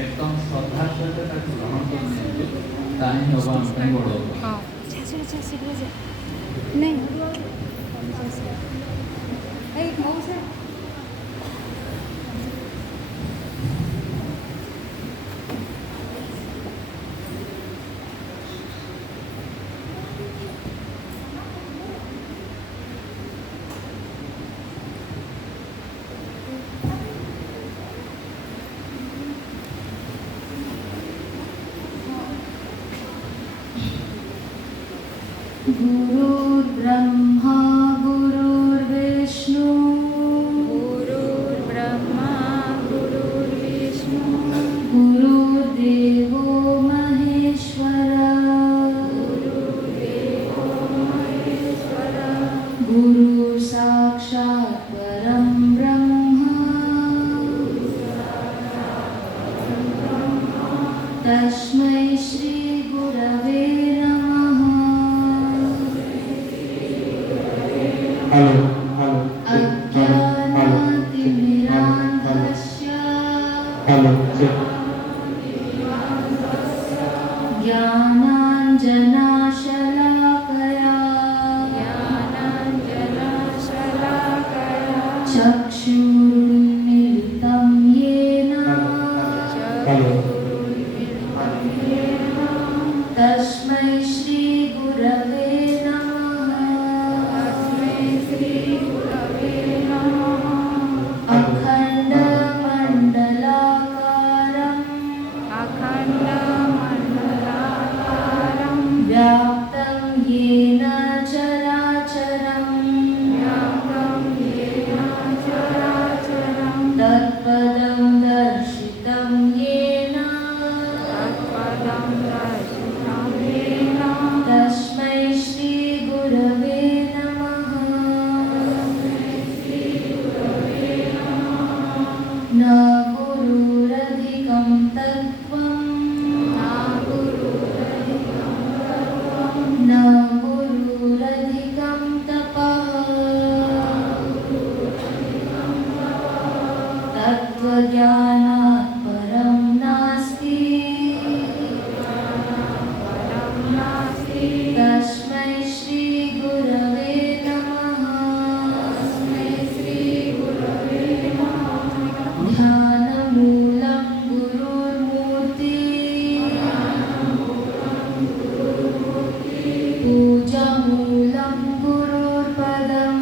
एकदम श्रद्धार सहित ताको ग्रहण कर नियंतु ताही हवा हम ପାଇଁ बड़ हाँ नहीं गुरुर्ब्रह्मा गुरुर्विष्णु गुरुर्ब्रह्मा गुरुर्विष्णु गुरुर्देवो महेश्वरा गुरु साक्षात् परं ब्रह्म तस्मै श्री गुरवे अज्ञानातिमिरान्धस्य ज्ञानाञ्जनाशलाकया चक्षुरुन्मिलितं येन तस्मै श्री गुरवे व्याप्तं येन चराचरं तत्पदं दर्शितं येन तस्मै श्री गुरवे नमः न गुरुरधिकं तत्त्वं न गुरुरधिकं तपः तत्त्वज्ञानात् परं नास्ति तस्मै श्री गुरवे नमः ध्यानमूलं गुरुर्मूर्ति पूजामूलं गुरुर्पदम्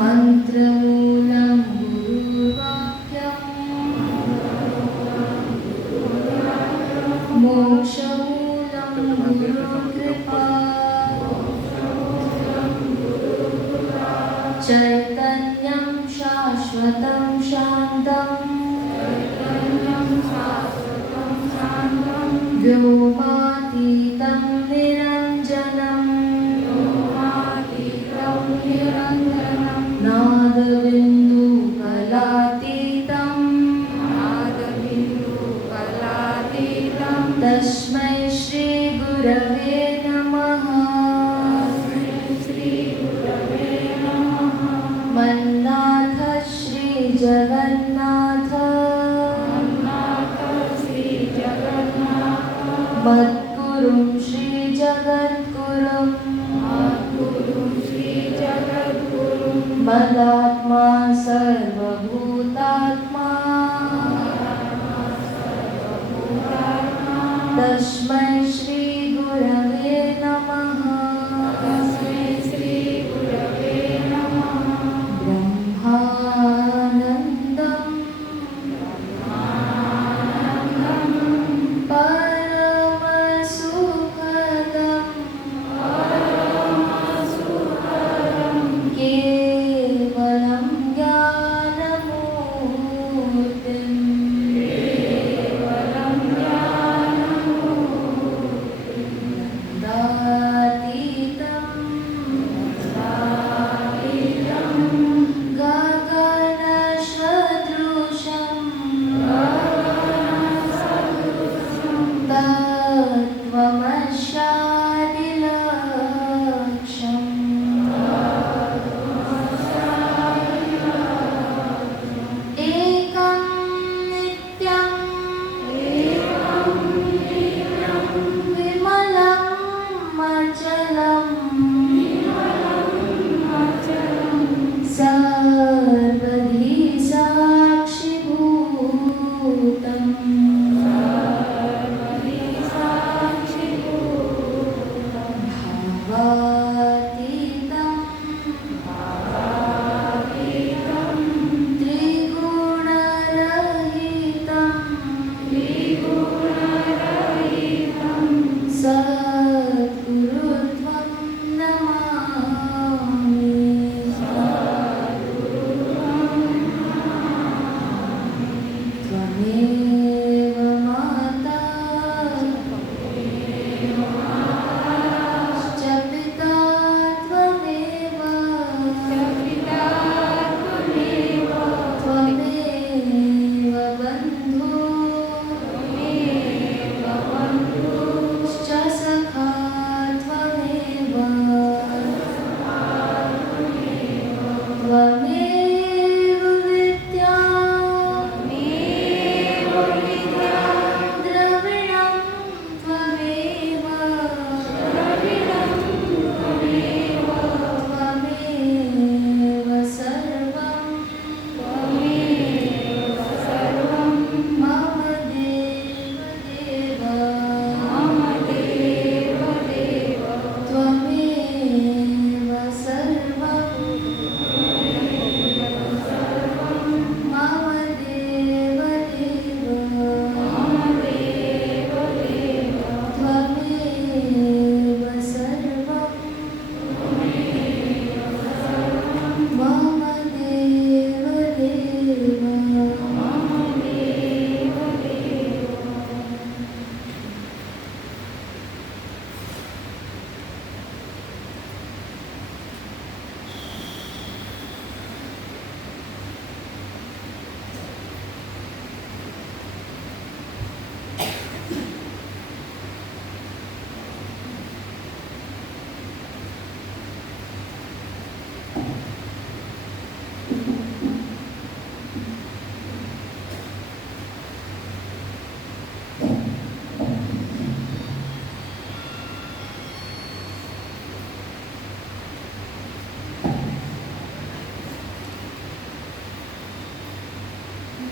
मन्त्रमूलं गुरुर्वाक्यम् मोक्षमूलं गुरुकृपा चैतन्यं शाश्वतं शान्तम् व्योमातीतं निरञ्जनम् नादबिन्दुकलातीतं तस्मै श्री गुरवे नमः मन्नाथ श्री जगन्नाथ मद्गुरुं श्री जगद्गुरुं मदात्मा सर्वभूतात्मा तस्मै श्री गुरवे नमः ब्रह्मानन्दं परमसुखदं केवलं ज्ञानमूर्तिम्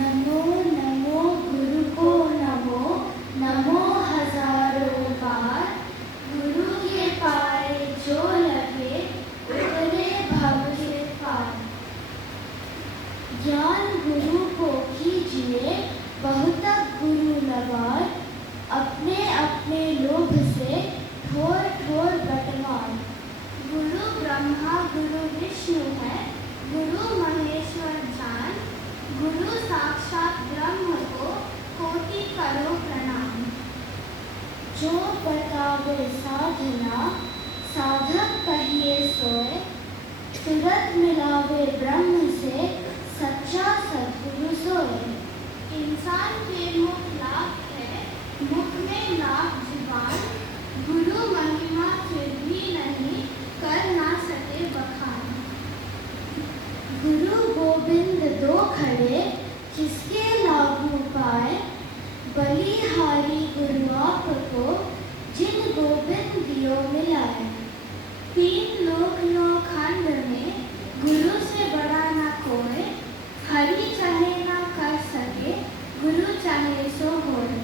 नमो नमो गुरु को नमो, नमो हजारों बार। गुरु के पाए जो लगे, उतरे भव से पार। ज्ञान गुरु को कीजिए, बहुत गुरु नवार। अपने अपने लोभ से ठोर ठोर बटवार। गुरु ब्रह्मा गुरु विष्णु है, गुरु महेश्वर जान। गुरु साक्षात ब्रह्म को कोटि करो प्रणाम। जो बतावे साधना, साधक कहिए सोए। तुरंत मिलावे ब्रह्म से, सच्चा सद्गुरु सोए। इंसान के मुख लाख है, मुख में लाख जुबान। गुरु महिमा फिर भी नहीं, कर ना सके बखान। गुरु गोविंद दो खड़े, किसके लागू पाए। बलिहारी गुरु आपको, जिन गोविंद दियो मिलाए। तीन लोक नौ खंड में, गुरु से बड़ा न कोई। हरि चाहे ना कर सके, गुरु चाहे सो होए।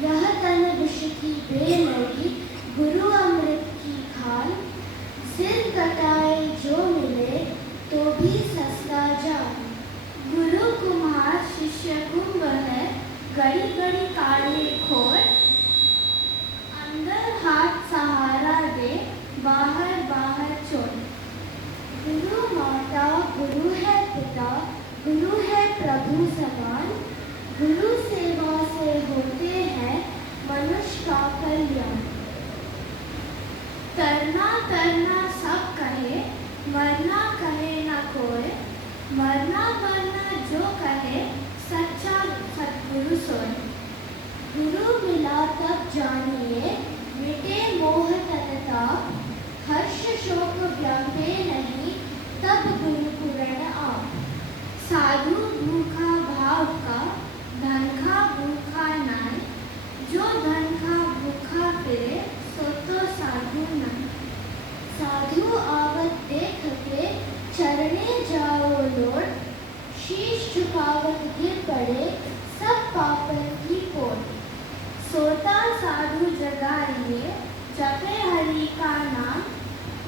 यह तन विष की बेलगी, गुरु अमृत की खान। सिर कटाए जो मिले, तो भी सस्ता जान। गुरु कुमार शिष्य कुंभ है, गड़ी गड़ी काढ़े खोर। अंदर हाथ सहारा दे, बाहर बाहर चोर। गुरु माता गुरु है पिता, गुरु है प्रभु समान। गुरु सेवा से होते हैं मनुष्य का कल्याण। तरना तरना सब कहे, मरना कहे न कोई। मरना मरना जो कहे, सच्चा सद्गुरु सोए। गुरु मिला तब जानिए, मिटे मोह तनताप। हर्ष शोक व्यापे नहीं, तब गुरु पूरण आप। साधु भूखा भाव का, धन खा भूखा नाय। जो धन खा भूखा फिरे, सो तो साधु नाय। साधु आवत देख के, चरणे जाओ लोट। शीश झुकावत गिर पड़े, सब पापन की कोट। सोता साधु जगाइए, जपे हरि का नाम।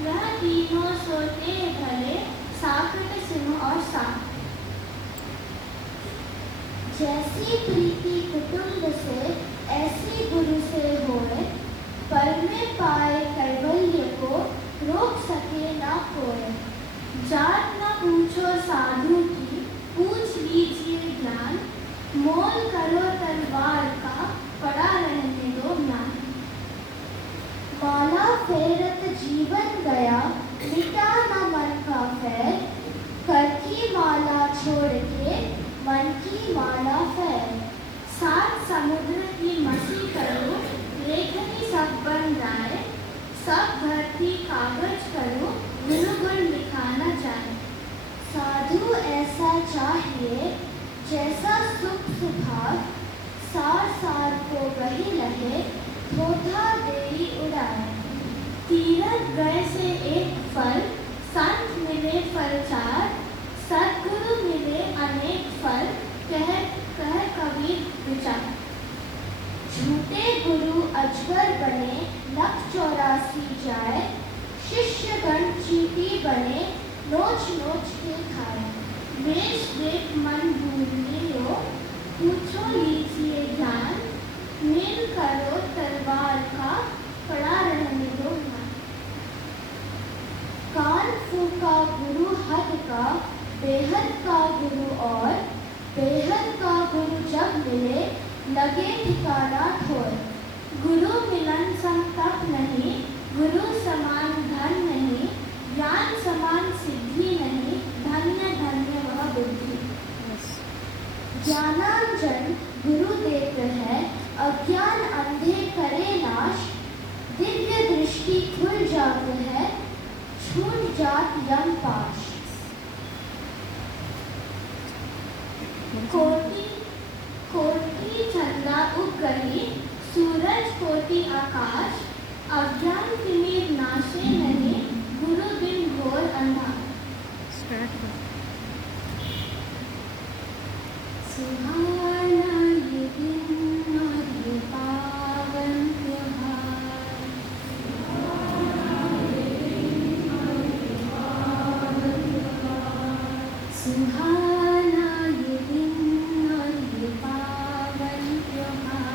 यह तीनों सोते भले, साकट सिंह और सांप। जैसी प्रीति कुटुंब से, ऐसी गुरु से होए। पर में पाए कैवल्य को, रोक सके ना कोई। जात न पूछो साधु की, पूछ लीजिए ज्ञान। मोल करो तलवार का, पड़ा रहने दो ज्ञान। माला फेरत जीवन गया, मिटा न मन का फैल। कर की माला छोड़ के, मन की माला फैल। सात समुद्र की मसी करो, लेखनी सब बन जाए। सब धरती कागज करो, गुरु गुण लिखा न जाए। साधु ऐसा चाहिए, जैसा सुख सुभाग। सार सार को वही लहे, थोथा देरी उड़ाए। तीरथ गए से एक फल, संत मिले फल चार। सद्गुरु मिले अनेक फल, कह कह कबीर विचार। झूठे गुरु अजगर बने, 184 जाए। शिष्य गण चींटी बने, नोच नोच के खाए। वेश देख मन भूल लो, पूछो लीजिए ज्ञान। नील करो तलवार का, पड़ा रहने दो ज्ञान। कान फूका गुरु हद का, बेहद का गुरु और। बेहद का गुरु जब मिले, लगे ठिकाना ठोर। गुरु मिलन सम तप नहीं, गुरु समान धन नहीं। ज्ञान समान सिद्धि नहीं, धन्य धन्य वह बुद्धि। ज्ञानांजन गुरु देते हैं, अज्ञान अंधे करे नाश। दिव्य दृष्टि खुल जाते है, छूट जात यम पाश। कोटि कोटि चंदा उग गई, सूरज कोटि आकाश। अज्ञान तिमिर नाशे नहीं, गुरु बिन घोर अंधा। सुहाना ये दिन और ये पावन त्योहार। सुहाना ये दिन और ये पावन त्योहार।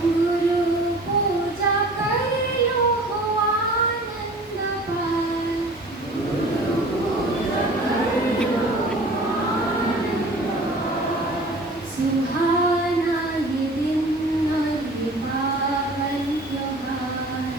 गुरु पूजा कर लो हो आनंद पार। सुहाना ये दिन और ये पावन त्योहार।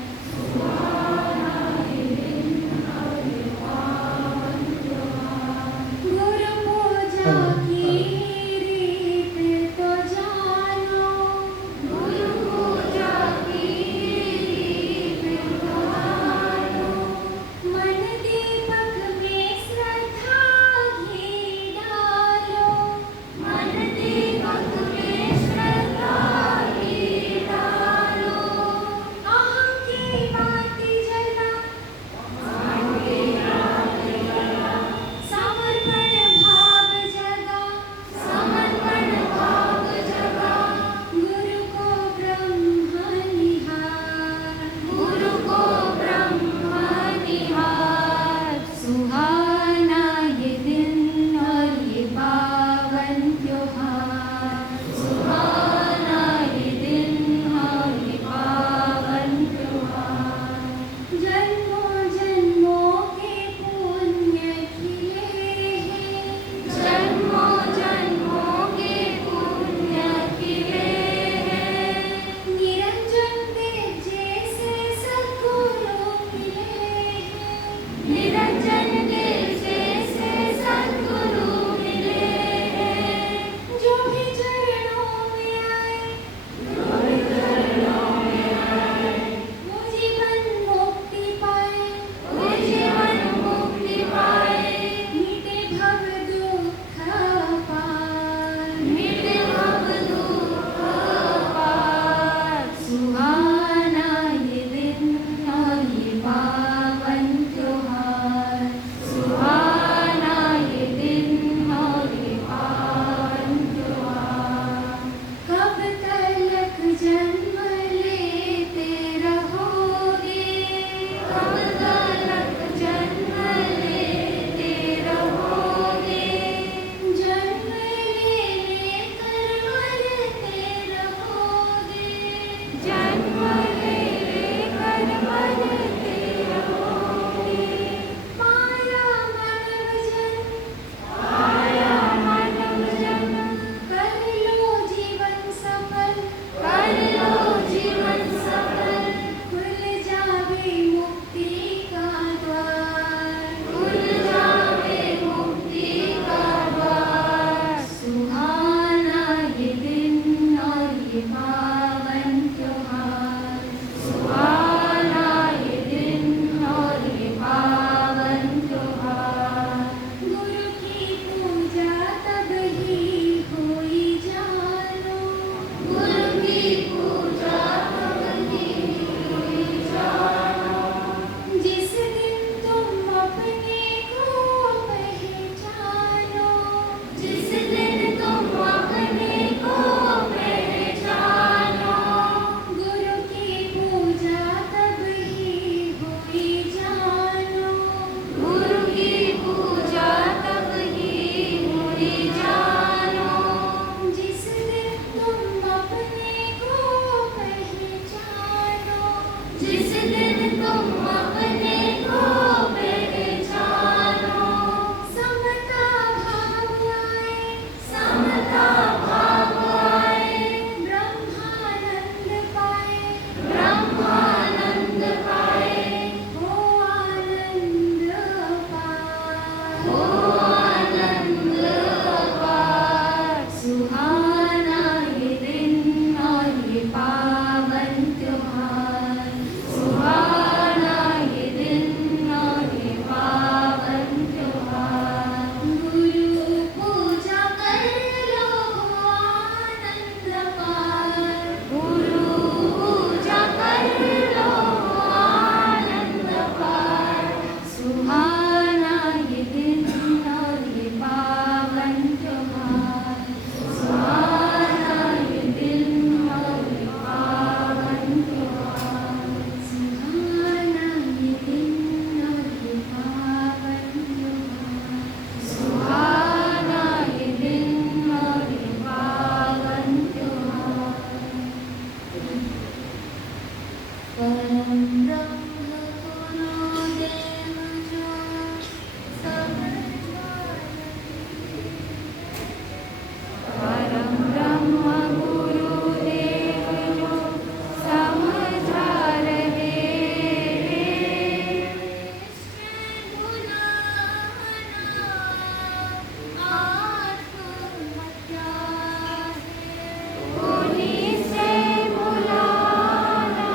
परम ब्रह्म पुनो देव जो सब परम ब्रह्म गुरुदेव जो समझा रहे उन्हीं से बुलाना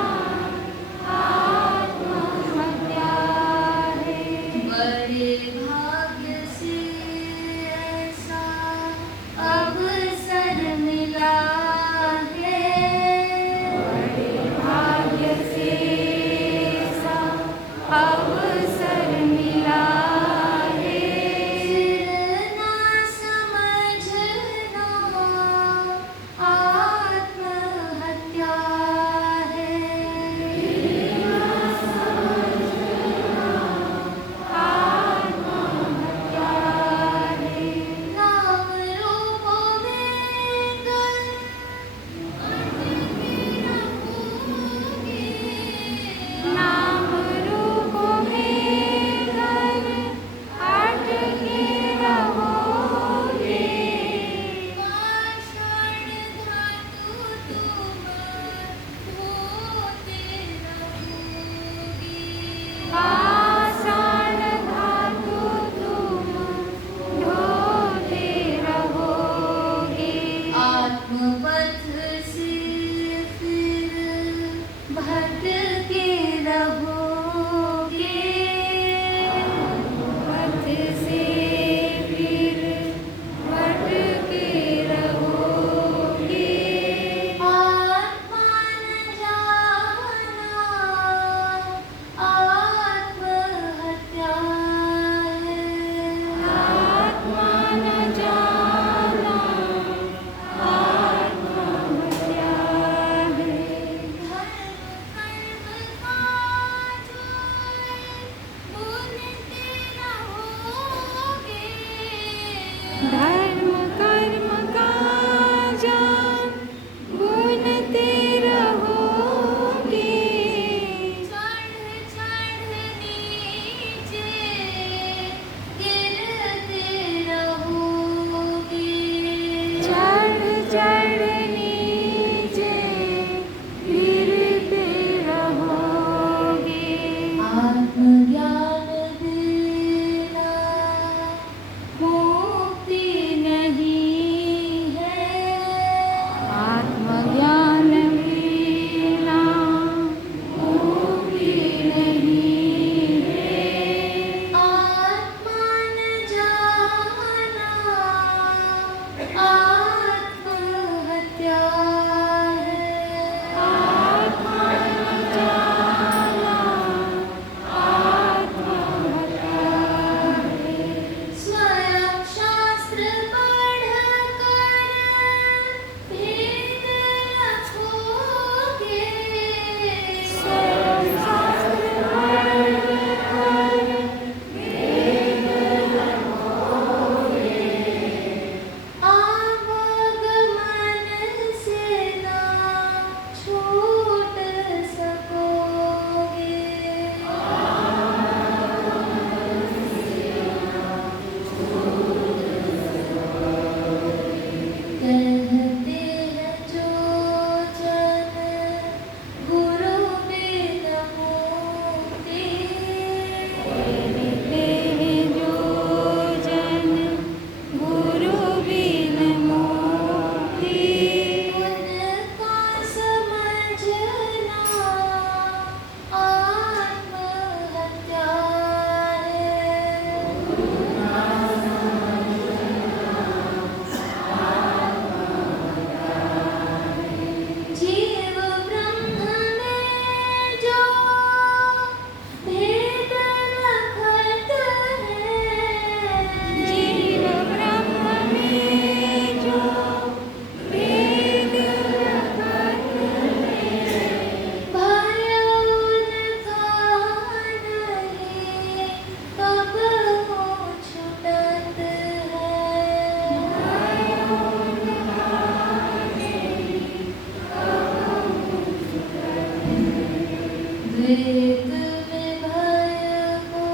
वेद में भय को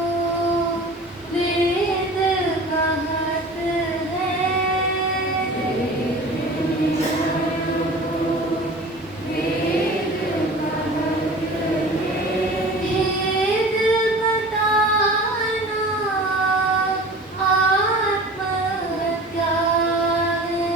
वेद कहत है। भेद बताना आत्महत्या है।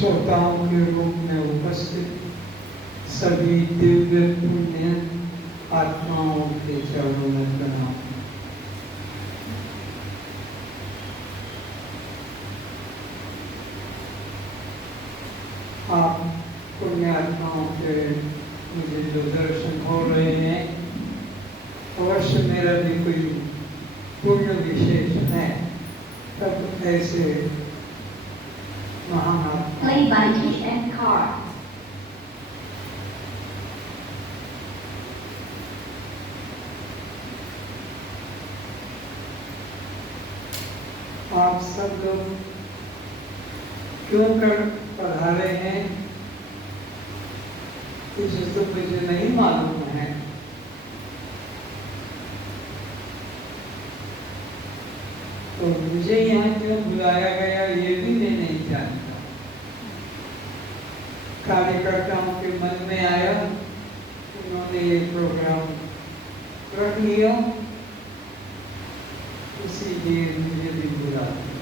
श्रोताओं के रूप में उपस्थित सभी दिव्य पुण्य आत्माओं के चरणों में प्रणाम। आप पुण्य आत्माओं के मुझे जो दर्शन हो रहे हैं, अवश्य मेरा भी कोई पुण्य विशेष है, तब ऐसे महान Played by T.F. Carr. आप सब लोग क्यों कर पधारे हैं, कुछ तो मुझे नहीं मालूम है। तो मुझे यहाँ क्यों बुलाया गया ये भी मैं नहीं जानता। कार्यकर्ताओं के मन में आया, उन्होंने ये प्रोग्राम रख लिया, इसीलिए मुझे भी बुला दिया।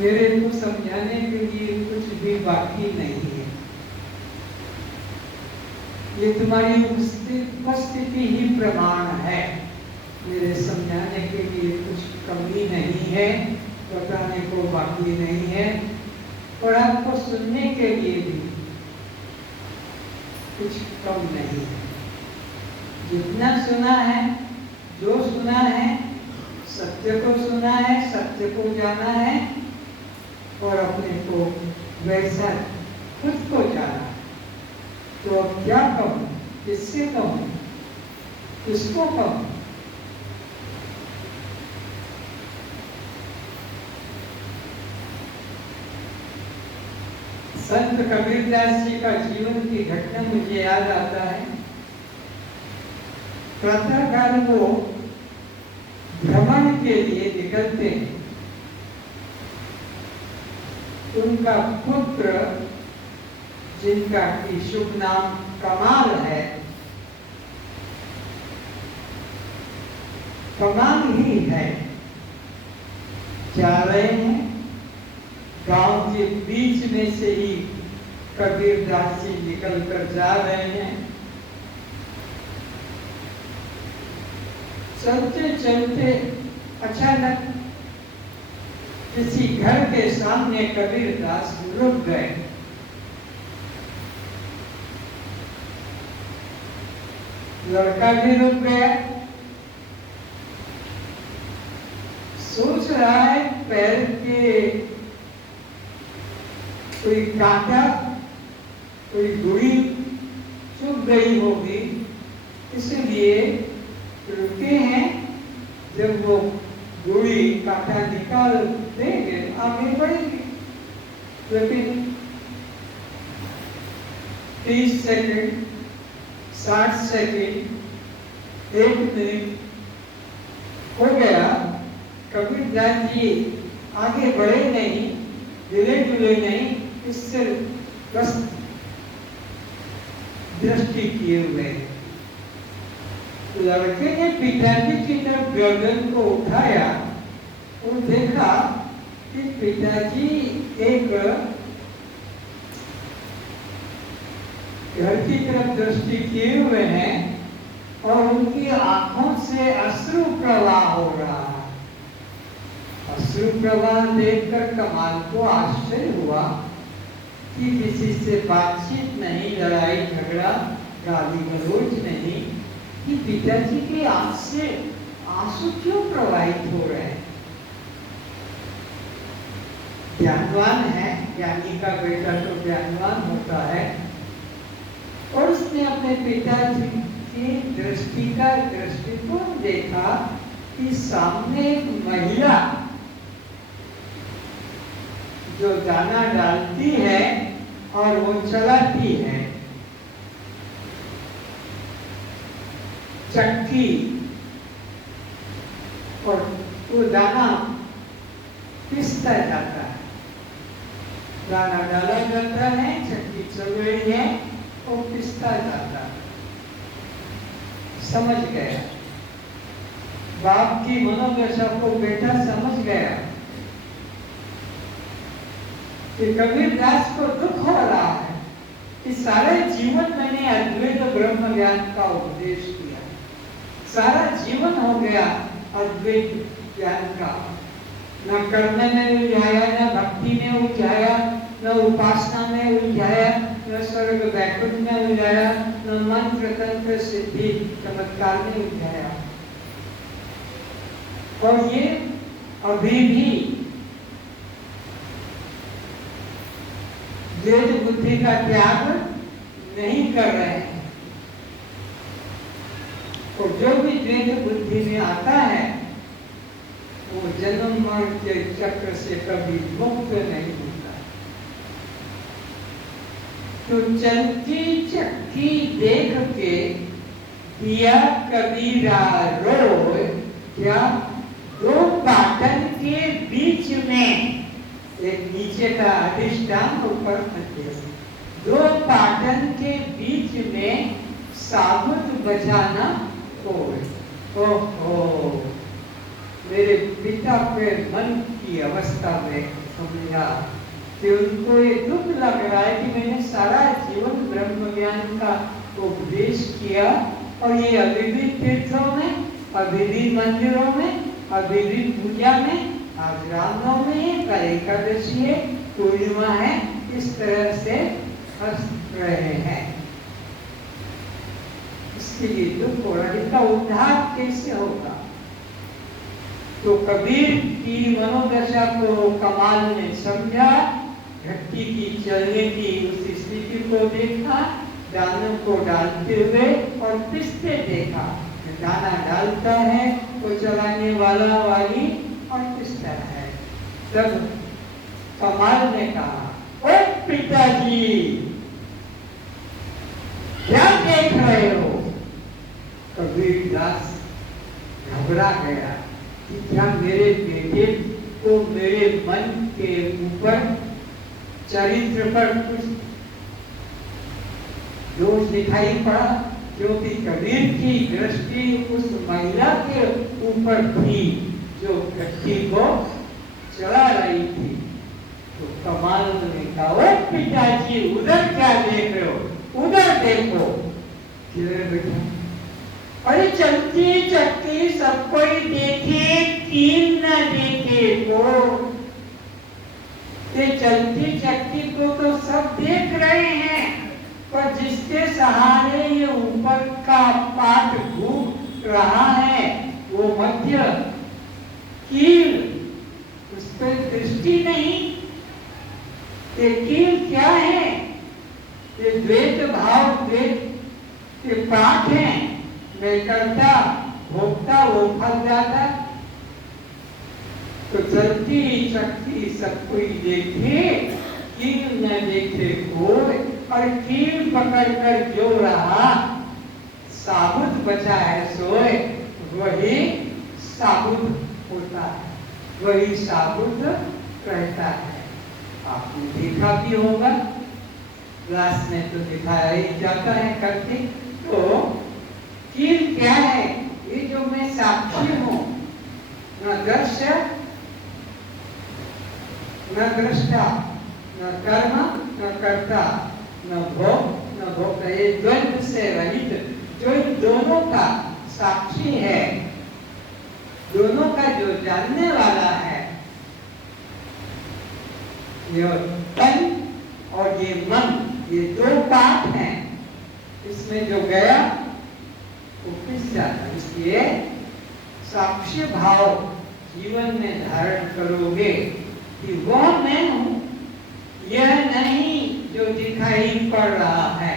मेरे को समझाने के लिए कुछ भी बाकी नहीं है। ये तुम्हारी उपस्थिति ही प्रमाण है। मेरे समझाने के लिए कुछ कमी नहीं है, बताने को बाकी नहीं है, और आपको सुनने के लिए भी कुछ कम नहीं है। जितना सुना है, जो सुना है, सत्य को सुना है, सत्य को जाना है, और अपने को वैसा खुद को जाना। तो अब क्या कहूँ, किससे कहूँ, किसको कहूँ? संत कबीरदास जी का जीवन की घटना मुझे याद आता है। प्रातःकाल वो भ्रमण के लिए निकलते हैं। उनका पुत्र, जिनका की शुभ नाम कमाल है, कमाल ही है, जा रहे हैं। गांव के बीच में से ही कबीरदास जी निकल कर जा रहे हैं। चलते चलते अचानक किसी घर के सामने कबीरदास रुक गए। लड़का भी रुक गया, सोच रहा है पैर के कोई कांटा, कोई गुड़ी चुभ गई होगी, इसलिए रुके हैं। जब वो गुड़ी कांटा निकाल देंगे आगे बढ़ेंगे। लेकिन 30 सेकंड, 60 सेकंड, 1 मिनट हो गया, कबीरदास जी आगे बढ़े नहीं, हिले डुले नहीं, इससे बस दृष्टि किए हुए। लड़के ने पिताजी की तरफ गर्दन को उठाया और देखा कि पिताजी एक घर की तरफ दृष्टि किए हुए हैं और उनकी आंखों से अश्रु प्रवाह हो रहा है। अश्रु प्रवाह देखकर कमाल को आश्चर्य हुआ कि किसी से बातचीत नहीं, लड़ाई झगड़ा, गाली गलौज नहीं, कि पिताजी की आंख से आंसू क्यों प्रवाहित हो रहे हैं। ज्ञानवान है, ज्ञानी का बेटा तो ज्ञानवान होता है, और उसने अपने पिताजी की दृष्टि का दृष्टिकोण देखा कि सामने एक महिला जो दाना डालती है और वो चलाती है चक्की, और वो दाना पिसता जाता है। दाना डाला जाता है, चक्की चल रही है, वो पिसता जाता है। समझ गया, बाप की मनोदशा को बेटा समझ गया। कि कबीरदास को दुख हो रहा है कि सारे जीवन मैंने अद्वैत ब्रह्म ज्ञान का उपदेश किया, सारा जीवन हो गया अद्वैत ज्ञान का, न करने में उलझाया, न भक्ति में उलझाया, न उपासना में उलझाया, न स्वर्ग वैकुंठ में उलझाया, न मंत्र तंत्र सिद्धि चमत्कार में उलझाया। और ये अभी भी द्वैत बुद्धि का त्याग नहीं कर रहे हैं। और जो भी द्वैत बुद्धि में आता है वो जन्म मरण के चक्र से कभी मुक्त नहीं होता। तो चलती चक्की देख के दिया कबीरा रोए, क्या दो पाटन के बीच में, एक नीचे का अधिष्ठान ऊपर मध्य, दो पाटन के बीच में साबुत बजाना होए। ओहो, मेरे पिता के मन की अवस्था में समझा कि उनको ये दुख लग रहा है कि मैंने सारा जीवन ब्रह्म ज्ञान का उपदेश किया और ये अभी भी तीर्थों में, अभी भी मंदिरों में, अभी भी पूजा में, आज रामनवमी है, कल एकादशी है, पूर्णिमा है, इस तरह से हंस रहे हैं। इसके लिए दुख हो रहा है, इनका उद्धार कैसे होगा? तो कबीर की मनोदशा को कमाल ने समझा, घट्टी की चलने की उस स्थिति को देखा, दानों को डालते हुए और पिसते देखा, दाना डालता है तो चलाने वाला वाली और पिसता है। तब कमाल ने कहा, ओ पिताजी क्या देख रहे हो? कबीरदास घबरा गया कि क्या मेरे बेटे को मेरे मन के ऊपर, चरित्र पर कुछ दोष दिखाई पड़ा, क्योंकि कबीर की दृष्टि उस महिला के ऊपर थी जो घट्टी को चला रही थी। तो कमाल ने कहा, ओ पिताजी उधर क्या देख रहे हो? उधर देखो। बेटा, अरे चलती चक्की सब कोई देखे, कील न देखे को। ये चलती चक्की को तो सब देख रहे हैं, पर जिसके सहारे ये ऊपर का पाट घूम रहा है वो मध्य कील, उस पर दृष्टि नहीं। ये कील क्या है? ये द्वैत भाव, द्वैत के पाठ हैं। मैं करता, भोगता, वो फल जाता। तो चलती चक्की सब कोई देखे, कील न देखे कोई, और कील पकड़कर जो रहा साबुत बचा है सोए, वही साबुत होता है, वही साबुत रहता है। आपने देखा भी होगा, क्लास में तो दिखाया ही जाता है करके। तो कील क्या है? ये जो मैं साक्षी हूँ, न दृश्य न दृष्टा, न कर्म न कर्ता, न भोग न भोक्ता, ये द्वंद्व से रहित जो इन दोनों का साक्षी है, दोनों का जो जानने वाला है, ये तन और ये मन, ये दो पाठ हैं। इसमें जो गया वो पिस जाता। इसलिए साक्षी भाव जीवन में धारण करोगे कि वह मैं हूं, यह नहीं जो दिखाई पड़ रहा है,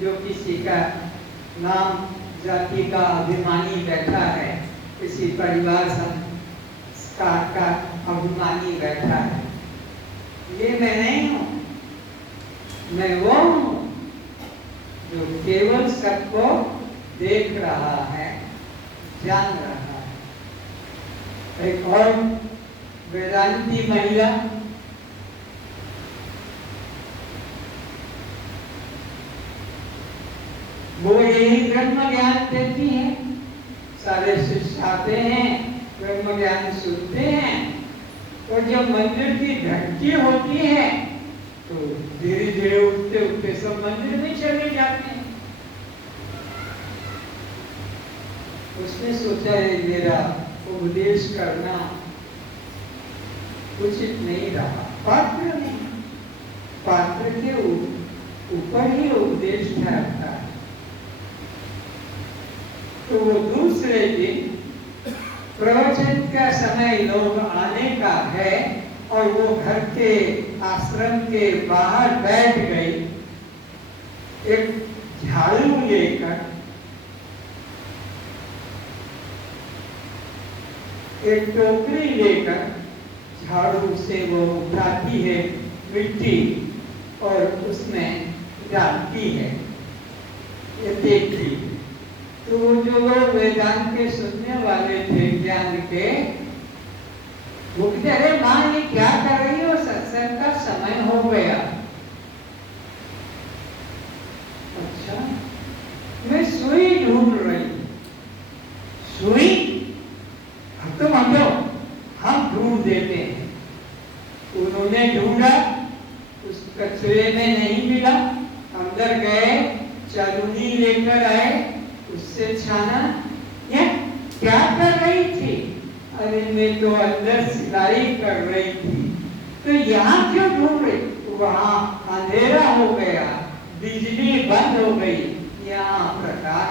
जो किसी का नाम जाति का अभिमानी बैठा है, किसी परिवार संस्कार का अभिमानी बैठा है, ये मैं नहीं हूं। मैं वो हूं जो केवल सबको देख रहा है, जान रहा है। एक और वेदांती महिला वो यही ब्रह्म ज्ञान देती है। सारे शिष्य आते हैं, ब्रह्म ज्ञान सुनते हैं, और जब मंदिर की घंटी होती है तो धीरे धीरे उठते उठते सब मंदिर में चले जाते हैं। उसने सोचा है मेरा उपदेश करना उचित नहीं रहा। पात्र नहीं, पात्र के ऊपर ही उपदेश ठहरता है। तो वो दूसरे दिन प्रवचन का समय लोग आने का है और वो घर के आश्रम के बाहर बैठ गई, एक झाड़ू लेकर, एक टोकरी लेकर झाड़ू से वो उठाती है मिट्टी और उसमें डालती है। ये देखी तो वो जो लोग वेदांत के सुनने वाले थे, ज्ञान के, वो कहते अरे माँ ये क्या कर रही हो, सत्संग का समय हो गया। अच्छा, मैं सुई ढूंढ रही। सुई? अब तो मान लो हम ढूंढ देते हैं। उन्होंने ढूंढा, उस कचरे में नहीं मिला, अंदर गए, चालूनी लेकर आए, उससे छाना। या क्या कर रही थी? अरे मैं तो अंदर सिलाई कर रही थी। तो यहाँ क्यों ढूंढ रही? वहां अंधेरा हो गया, बिजली बंद हो गई, यहाँ प्रकाश।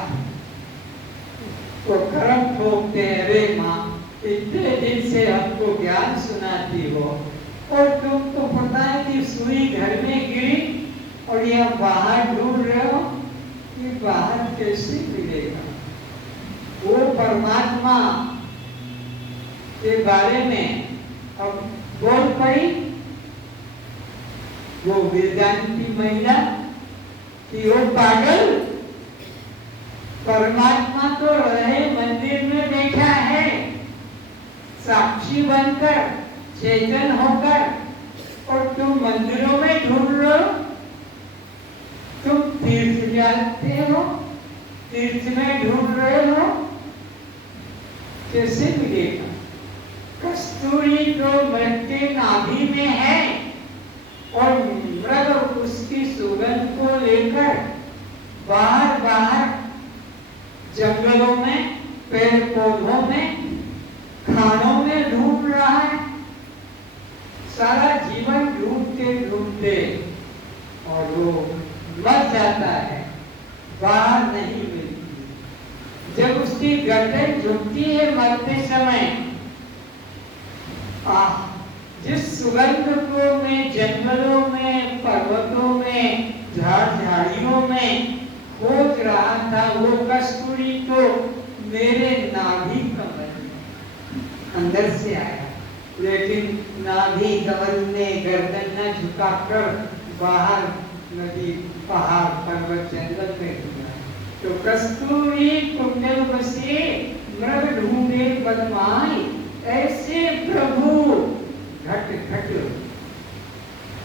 तो कर्म ठोकते, अरे माँ इतने दिन से हमको ज्ञान सुनाती हो और तुम तो पता है कि सुई घर में गिरी और यहाँ बाहर ढूंढ रहे हो। ये बाहर कैसे मिलेगा? वो परमात्मा के बारे में अब बोल पड़ी वो वेदांती महिला कि वो पागल, परमात्मा तो रहे मंदिर में बैठा है, साक्षी बनकर, चेतन होकर, और तुम मंदिरों में ढूंढ रहे हो। तुम तीर्थ जाते हो, तीर्थ में ढूंढ रहे हो, कैसे मिलेगा? कस्तूरी तो मृग के नाभि में है और मृग उसकी सुगंध को लेकर बाहर बाहर जंगलों में, पेड़ पौधों में, खानों में ढूंढ रहा है। सारा जीवन ढूंढते ढूंढते और वो मर जाता है, बाहर नहीं मिलती। जब उसकी गर्दन झुकती है मरते समय, जिस सुगंध को मैं जंगलों में, पर्वतों में, झाड़ झाड़ियों में खोज रहा था, वो कस्तूरी तो मेरे नाभि कमल अंदर से आया, लेकिन नाभि कमल ने गर्दन न झुकाकर बाहर नदी, पहाड़, पर्वत, जंगल में घूमा। तो कस्तूरी कुंडल बसे मृग ढूंढे बदमाई, ऐसे प्रभु घट घट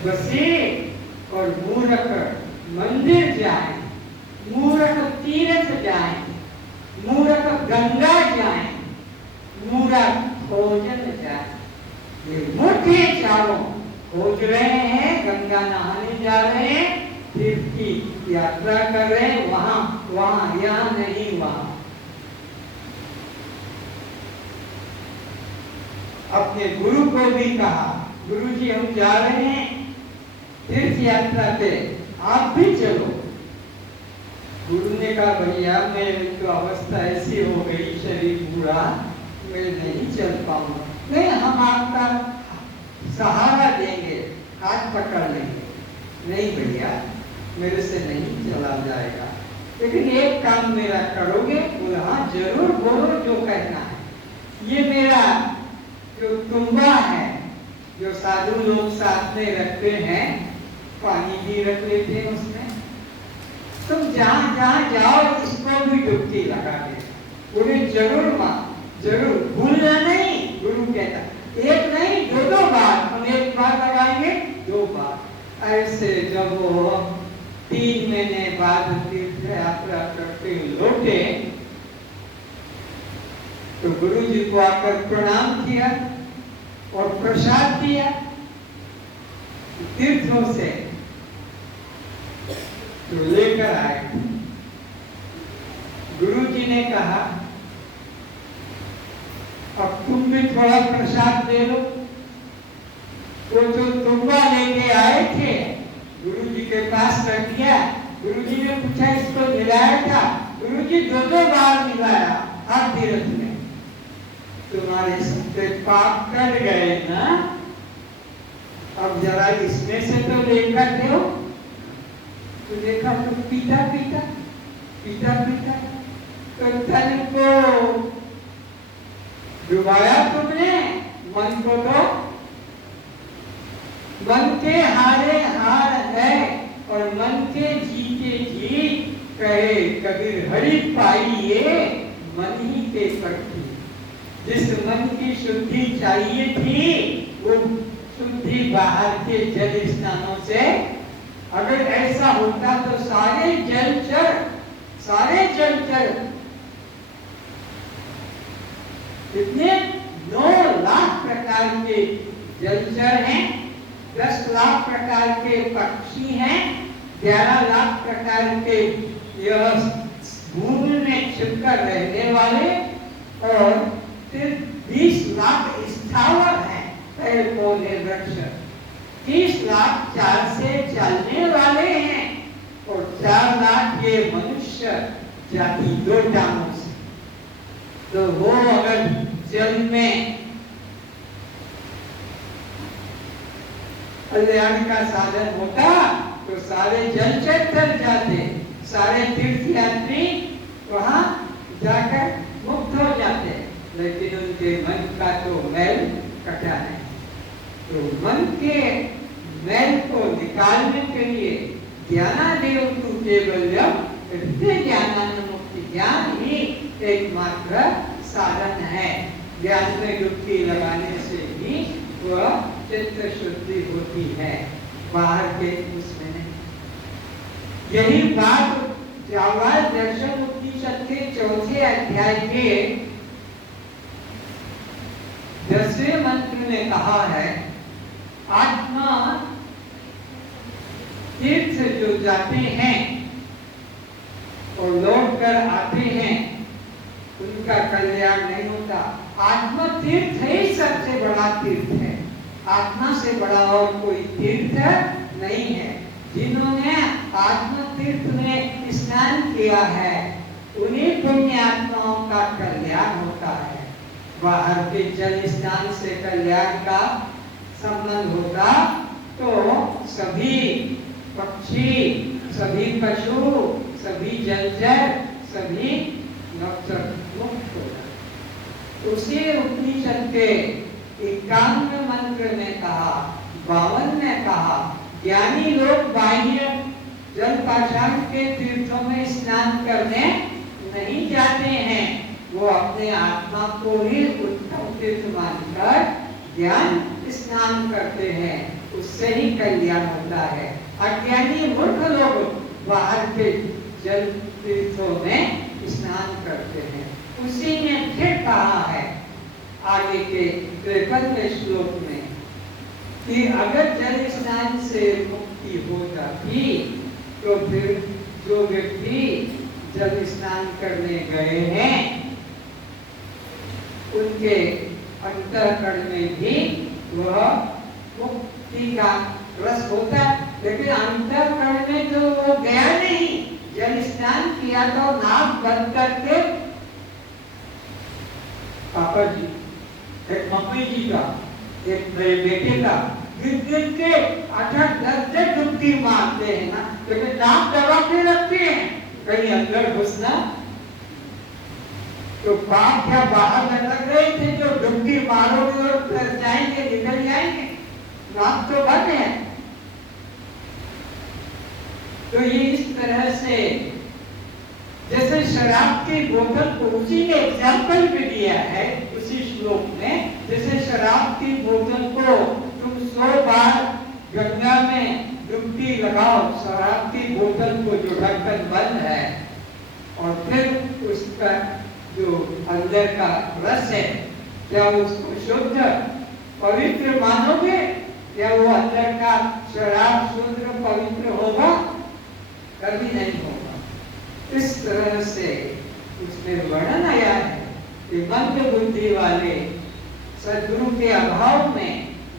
बसे और मूर्ख मंदिर जाए, मूर्ख तीर्थ जाए, मूर्ख गंगा जाए, मूर्ख भोजन जाए। ये मूर्खे चारों खोज रहे हैं, गंगा नहाने जा रहे हैं, तीर्थ की यात्रा कर रहे हैं, वहां यहाँ नहीं, वहां। अपने गुरु को भी कहा, गुरु जी हम जा रहे हैं तीर्थ यात्रा पे, आप भी चलो। गुरु ने कहा भैया मेरी तो अवस्था ऐसी हो गई, शरीर बूढ़ा, मैं नहीं चल पाऊंगा। नहीं, हम आपका सहारा देंगे, हाथ पकड़ लेंगे। नहीं भैया मेरे से नहीं चला जाएगा, लेकिन एक काम मेरा करोगे? बोला हाँ जरूर, बोलो जो कहना है। ये मेरा जो तुम्बा है, जो साधु लोग साथ में रखते हैं, पानी भी रख लेते हैं उसमें, तुम जहां जहां जाओ इसको भी डुबकी लगा दे। बोले जरूर माँ, जरूर, भूलना नहीं। गुरु कहता एक नहीं, दो बार, हम एक बार लगाएंगे, 2 बार। ऐसे जब वो 3 महीने बाद तीर्थ यात्रा करके लौटे तो गुरु जी को आकर प्रणाम किया और प्रसाद दिया। तीर्थों से तो लेकर आए। गुरु जी ने कहा अब तुम भी थोड़ा प्रसाद दे लो। तो जो तुम्बा लेके आए थे गुरु जी के पास रख दिया। गुरु जी ने पूछा इसको मिलाया था? गुरु जी दो बार मिलाया हर तीर्थ में। तुम्हारे सबके पाप कट गए ना, अब जरा इसमें से तो लेकर दो। तो देखा तो पीता पीता तो तन को डुबाया तुमने, मन को तो मन के हारे हार है और मन के जीते जीत। कहे कबीर हरि पाइए मन ही के पट्टी। जिस मन की शुद्धि चाहिए थी वो शुद्धि बाहर के जल स्नानों से। अगर ऐसा होता तो सारे जलचर कितने 9 लाख प्रकार के जलचर हैं, 10 लाख प्रकार के पक्षी हैं, 11 लाख प्रकार के यह भूमि में छिपकर रहने वाले और फिर 20 लाख स्थावर हैं, पेड़ पौधे वृक्ष। 30 लाख 4 से चलने वाले हैं और 4 लाख ये मनुष्य जाति 2 टांगों से। तो वो अगर जल में कल्याण का साधन होता तो सारे जलचर तर जाते, सारे तीर्थयात्री वहां जाकर मुक्त हो जाते। लेकिन उनके मन का तो मैल कटा है। तो मन के मैल को निकालने के लिए ज्ञानादेव तु केवल्यम हृदय ज्ञानानुमुक्ति, ज्ञान ही एकमात्र साधन है। ज्ञान में डुबकी लगाने से ही वह चित्त शुद्धि होती है, बाहर के उसमें नहीं। यही बात जावाल दर्शन उपनिषद के 4थे अध्याय के 10वें मंत्र में कहा है। आत्मा तीर्थ जो जाते हैं और लौट कर आते हैं उनका कल्याण नहीं होता। आत्मा तीर्थ ही सबसे बड़ा तीर्थ है, आत्मा से बड़ा और कोई तीर्थ नहीं है। जिन्होंने आत्मा तीर्थ में स्नान किया है उन्हीं पुण्य आत्माओं का कल्याण होता है। बाहर के जल स्नान से कल्याण का संबंध होता तो सभी पक्षी, सभी पशु, सभी जलचर, सभी नक्षत्र मुक्त हो जाते। उसी उपनिषद के 51वें मंत्र में कहा, 52 में कहा, ज्ञानी लोग बाह्य जल पाषाण के तीर्थों में स्नान करने नहीं जाते हैं। वो अपने आत्मा को ही उत्तम तीर्थ मानकर ज्ञान स्नान करते हैं, उससे ही कल्याण होता है। अज्ञानी मूर्ख लोग बाहर के जल तीर्थों में स्नान करते हैं। उसी ने फिर कहा है आगे के 53वें श्लोक में कि अगर जल स्नान से मुक्ति हो जाती तो फिर जो व्यक्ति जल स्नान करने गए हैं उनके अंतःकरण में भी वह मुक्ति का रस होता। लेकिन अंतःकरण में तो वो गया नहीं, जल स्नान किया तो नाक बंद करके पापा जी, एक मम्मी जी का, एक मेरे बेटे का गिर के 8-10 डुबकी मारते हैं ना, लेकिन नाक दबा के रखते हैं कहीं अंदर घुसना। तो पाप क्या बाहर लग रहे थे जो डुबकी मारोगे और फिर जाएंगे, निकल जाएंगे, नाक तो बंद है। तो ये इस तरह से जैसे शराब की बोतल को उसी ने एग्जाम्पल भी दिया है उसी श्लोक में। जैसे शराब की बोतल को तुम 100 बार गंगा में डुबकी लगाओ, शराब की बोतल को जो ढक्कन बंद है, और फिर उसका जो अंदर का रस है क्या उसको शुद्ध पवित्र मानोगे? क्या वो अंदर का शराब शूद्र पवित्र होगा? कभी नहीं होगा। इस तरह से उसमें वर्णन आया है कि मंद बुद्धि वाले सद्गुरु के अभाव में,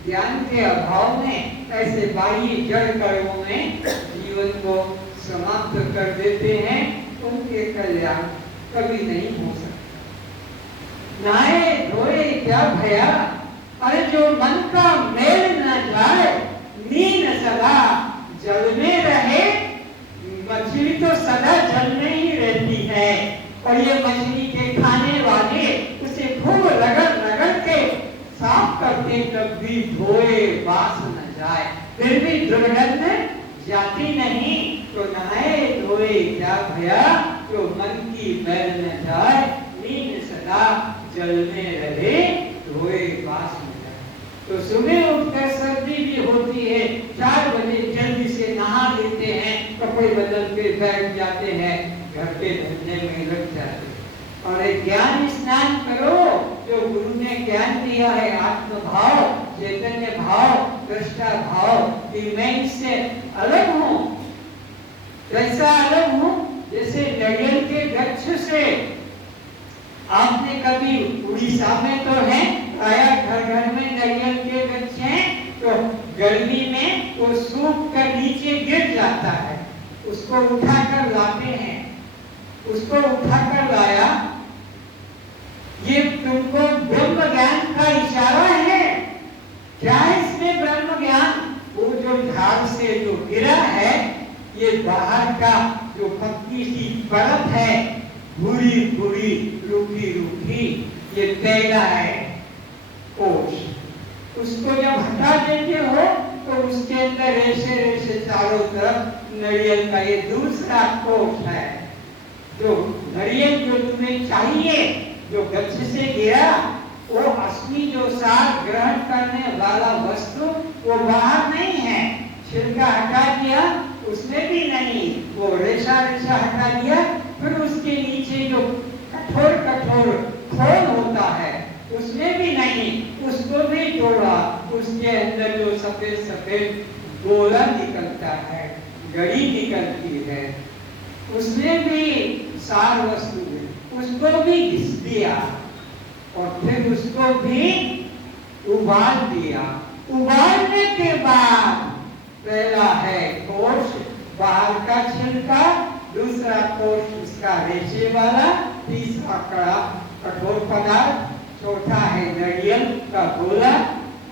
ज्ञान के अभाव में ऐसे बाह्य जड़ कर्मों में जीवन को समाप्त कर देते हैं। उनके कल्याण कभी नहीं हो सकता। नहाए धोए क्या भया, अरे जो मन का मेल न जाए, नीन सदा जल में रहे। मछली तो सदा जल में ही रहती है, और ये मछली के खाने वाले उसे खूब रगड़ रगड़ के साफ करते, तब भी धोए बास न जाए, फिर भी दुर्गंध जाती नहीं। तो नहाए धोए क्या भया, जो मन की मैल न जाए, नीन सदा जल में रहे, धोए बास न जाए। तो सुबह उठकर सर्दी भी होती है, 4 बजे जल्दी से नहा लेते हैं, कपड़े बदल के बैठ जाते हैं, घर के धंधे में लग जाते हैं। और एक ज्ञान स्नान करो, जो गुरु ने ज्ञान दिया है, आत्मभाव, चैतन्य भाव, दृष्टा भाव, कि मैं इससे अलग हूँ। कैसा अलग हूँ? जैसे नारियल के वृक्ष से। आपने कभी उड़ीसा में तो है आया, घर घर में नारियल के वृक्ष हैं, तो गर्मी में वो सूख कर नीचे गिर जाता है, उसको उठाकर लाते हैं। उसको उठाकर लाया, ये तुमको ब्रह्म ज्ञान का इशारा है। क्या है इसमें ब्रह्म ज्ञान? वो जो झाड़ से जो गिरा है, ये बाहर का जो पत्ती की परत है, भूरी भूरी रूखी रूखी, ये पहला है कोश। उसको जब हटा देते हो तो उसके अंदर रेशे रेशे चारों तरफ नारियल का ये दूसरा कोश है। जो नारियल जो तुम्हें चाहिए, जो वृक्ष से गिरा, वो असली जो सार ग्रहण करने वाला वस्तु वो बाहर नहीं है। छिलका हटा दिया, उसमें भी नहीं, वो रेशा रेशा हटा दिया, फिर उसके नीचे जो कठोर कठोर खोल होता है, उसमें भी नहीं, उसको भी तोड़ा। उसके अंदर जो सफेद सफेद गोला निकलता है, गड़ी निकलती है, उसमें भी सार वस्तु है, उसको भी घिस दिया और फिर उसको भी उबाल दिया। उबालने के बाद पहला है कोश, बाहर का छिलका, दूसरा कोश उसका रेशे वाला, तीसरा कड़ा कठोर पदार्थ, चौथा है नारियल का गोला,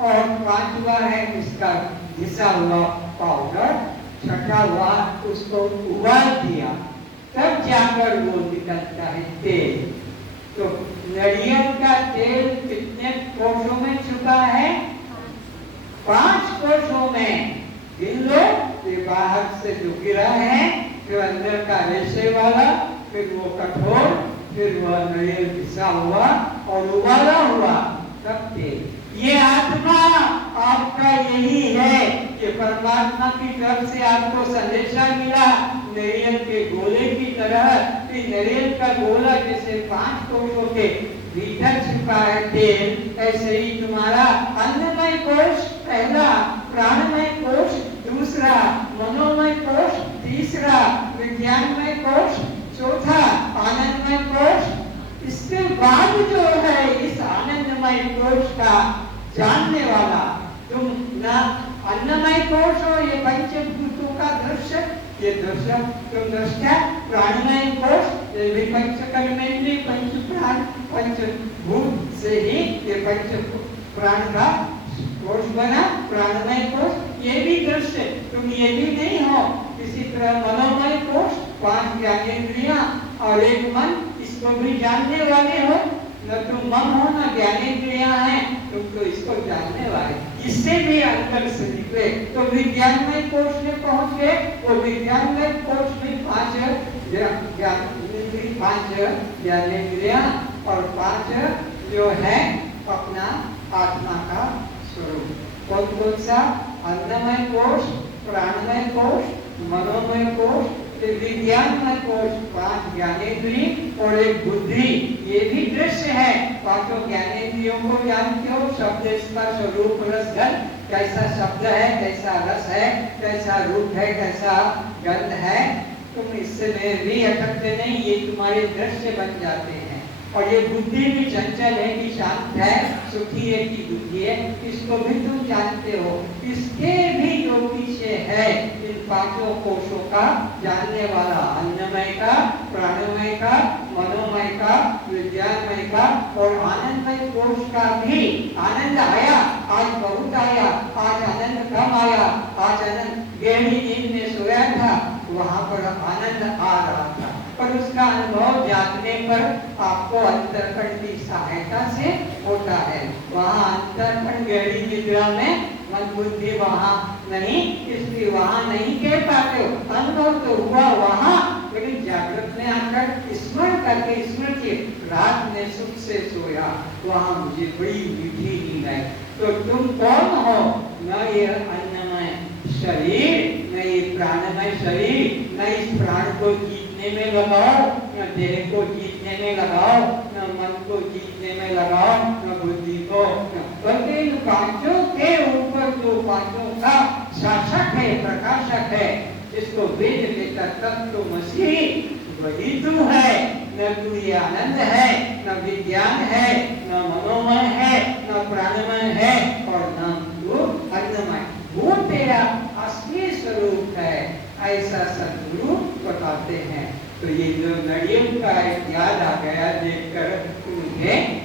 और पांचवा है इसका घिसा हुआ पाउडर, छठा हुआ उसको उबाल दिया, तब जाकर वो निकलता है तेल। तो नारियल का तेल कितने कोशों में छुपा है? 5 कोशों में। इन लो, ये बाहर से जो गिरा है, फिर अंदर का रेशे वाला, फिर वो कठोर, फिर वो नारियल घिसा हुआ और उबाला हुआ, तब तेल। ये आत्मा आपका यही है कि परमात्मा की तरफ से आपको संदेशा मिला नारियल के गोले की तरह, कि नारियल का गोला जैसे 5 कोशों के भीतर छिपा है तेल, ऐसे ही तुम्हारा अन्नमय कोश पहला, प्राणमय कोश दूसरा, मनोमय कोश तीसरा, विज्ञानमय कोश चौथा, आनंदमय कोश। इसके बाद जो है इस आनंदमय कोश का जानने वाला, तुम ना अन्नमय कोश हो, ये पंचभूतों का दृश्य, ये दृश्य तुम दृष्टा, प्राणमय कोश, ये भी पंचकर्मेंद्रिय, पंच प्राण, पंचभूत से ही ये पंच प्राण का कोश बना, प्राणमय कोश, ये भी दृश्य। तुम ये भी नहीं हो। इसी तरह मनोमय कोश, 5 ज्ञानेंद्रियां और 1 मन, इसको भी जानने वाले हो। न तुम मन हो न ज्ञानेंद्रियां हैं, तुम तो इसको जानने वाले, इससे भी अंदर से निकले। तो विज्ञानमय कोश में पहुंच गए। वो विज्ञानमय कोश में 5 ज्ञानेंद्रियां और 5 जो है अपना आत्मा का स्वरूप। कौन कौन सा? अन्नमय कोश, प्राणमय कोश, मनोमय कोश, विज्ञानमय कोश, 5 ज्ञानेंद्रिय और 1 बुद्धि। ये भी दृश्य है। 5 ज्ञानेंद्रियों को जानते हो, शब्द स्पर्श रूप रस गंध, कैसा शब्द है, कैसा रस है, कैसा रूप है, कैसा गंध है, तुम इससे भी अटकते नहीं, ये तुम्हारे दृश्य बन जाते हैं। और ये बुद्धि भी चंचल है कि शांत है, सुखी है कि दुखी है, इसको भी तुम जानते हो। इसके भी जो पीछे है इन पांचों कोशों का जानने वाला, अन्नमय का, प्राणमय का, मनोमय का, विज्ञानमय का और आनंदमय कोश का भी। आनंद आया, आज बहुत आया, आज आनंद कम आया, आज आनंद गहरी नींद में सोया था, वहां पर आनंद आ रहा था, पर उसका अनुभव जागने पर आपको अंतर्पण की सहायता से होता है। वहाँ अंतर्पण गहरी निद्रा में मन बुद्धि वहाँ नहीं, इसलिए वहाँ नहीं कह पाते हो। अनुभव तो हुआ वहाँ, लेकिन जागृत में आकर स्मरण करके स्मृति, रात में सुख से सोया, वहाँ मुझे बड़ी मीठी नींद आई। तो तुम कौन हो? न ये अन्नमय शरीर, न ये प्राणमय शरीर, न इस प्राण को जीतने में लगाओ, न देह को जीतने में लगाओ, न मन को जीतने में लगाओ, न बुद्धि को, बल्कि इन पांचों के ऊपर जो पांचों का शासक है, प्रकाशक है, जिसको वेद कहता तत्त्वमसि, वही तू है। न तू ये आनंद है, न विज्ञान है, न मनोमय है, न प्राणमय है और न तू अन्नमय। वो तेरा असली स्वरूप है, ऐसा सद्गुरु बताते हैं। तो ये जो नड़ियों का याद आ गया देखकर तुम्हें,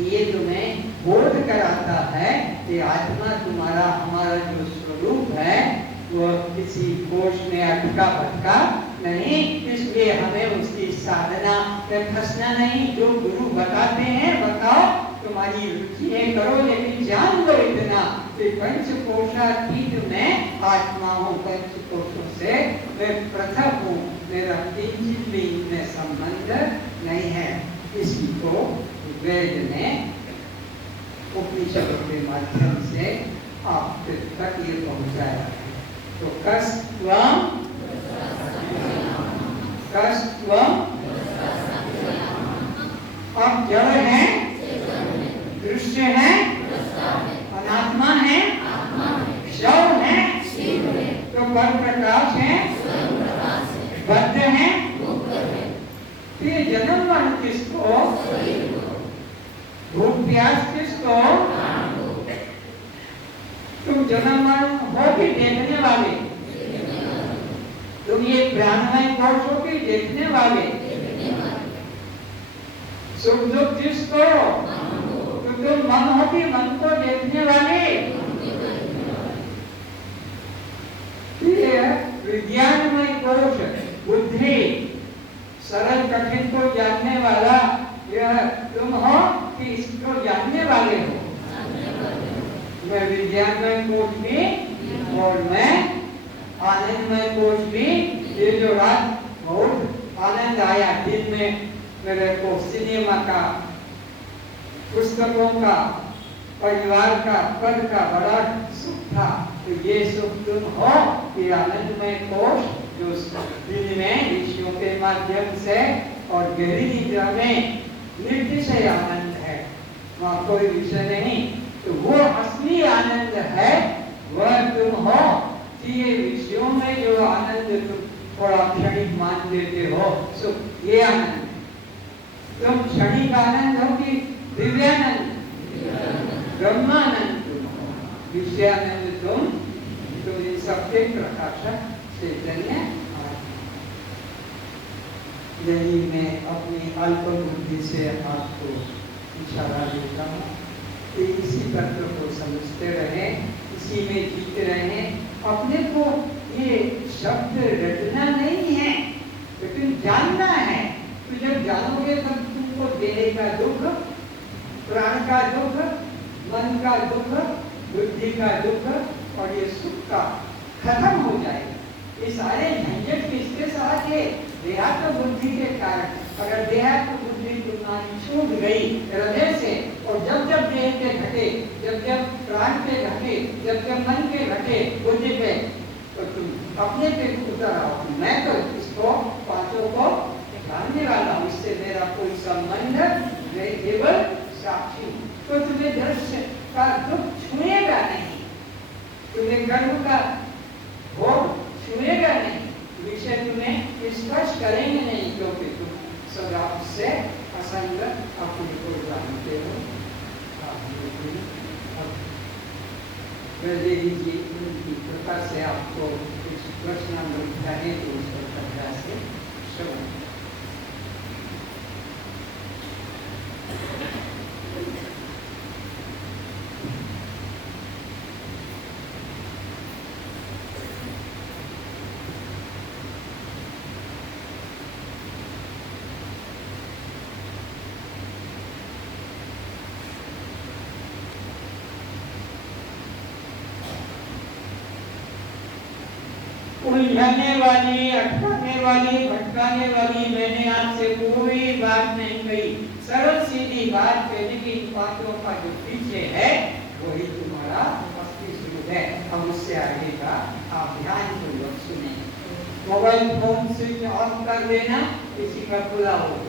ये तुम्हें बोध कराता है कि आत्मा तुम्हारा, हमारा जो स्वरूप है वो किसी कोश में अटका भटका नहीं, इसलिए हमें उसकी साधना में फंसना नहीं। जो गुरु बताते हैं बताओ, तुम्हारी रुचि है करो, लेकिन जान लो इतना कि पंचकोशातीत में आत्मा हूँ, पंचकोशों से मैं पृथक हूँ, मेरा किंचित भी इनमें संबंध नहीं है। इसी को वेद ने उपनिषदों के माध्यम से आप तक ये पहुंचाया है। तो कस्त्वम, कस्त्वम, अब जड़ है, दृश्य है, अनात्मा है, शव है, तो पर प्रकाश है, बद्ध है, फिर जन्म मरण किसको, भूख प्यास किसको, तुम जन्म मरण हो भी देखने वाले, तुम ये प्राणमय कोश हो भी देखने वाले, सुख दुख किसको, तो तुम मन हो भी मन को देखने वाले, विज्ञानमय कोश बुद्धि, सरल कठिन को जानने वाला यह तुम हो कि इसको जानने वाले हो। मैं विज्ञानमय कोश भी और मैं आनंदमय कोश भी। ये जो रात बहुत आनंद आया, दिन में मेरे को सिनेमा का, पुस्तकों का, परिवार का, पद का बड़ा सुख था। तो ये सुख तुम हो कि आनंदमय कोश जो दिन में ऋषियों के माध्यम से और गहरी निद्रा में निर्विषय आनंद है, वहाँ कोई विषय नहीं। तो वो असली आनंद है, वह तुम हो कि ये विषयों में जो आनंद तुम थोड़ा क्षणिक मान देते हो, सुख, ये आनंद तुम क्षणिक आनंद हो कि दिव्यानंद, ब्रह्मानंद, विषयानंद तुम इन सबके प्रकाशक चैतन्य। यही मैं अपनी अल्प बुद्धि से आपको इशारा देता हूँ कि इसी तत्व को समझते रहें, इसी में जीते रहें। अपने को ये शब्द रटना नहीं है, लेकिन जानना है। तो जब जानोगे तब तुमको देह का दुख, प्राण का दुख, मन का दुख, बुद्धि का दुख और ये सुख का खत्म हो जाएगा। ये सारे झंझट किसके साथ है? देहात्म बुद्धि के कारण। अगर देहात्म बुद्धि तुम्हारी छूट गई हृदय से, और जब जब देह के घटे, जब जब प्राण के घटे, जब जब मन के घटे बुद्धि पे, तो तुम अपने पे उतर आओ। मैं तो इसको पांचों को जानने वाला हूँ, इससे मेरा कोई संबंध नहीं, केवल साक्षी। तो तुम्हें दृश्य का दुख छुएगा नहीं, तुम्हें गर्व का भोग छूएगा नहीं, विषय तुम्हें स्पर्श करेंगे नहीं, क्योंकि तुम सदा उससे असंग अपने को जानते हो। जी उनकी कृपा से आपको कुछ प्रश्न मिलता है तो उस पर कृपा से श्रवण। उलझाने वाली, अटकाने वाली, भटकाने वाली मैंने आपसे कोई बात नहीं कही। सरल सीधी बात कहने की बातों का जो पीछे है वही तुम्हारा मस्तिष्क है। अब उससे आगे का आप ध्यान पूर्वक सुने। मोबाइल फोन स्विच ऑन कर देना, किसी का खुला हो।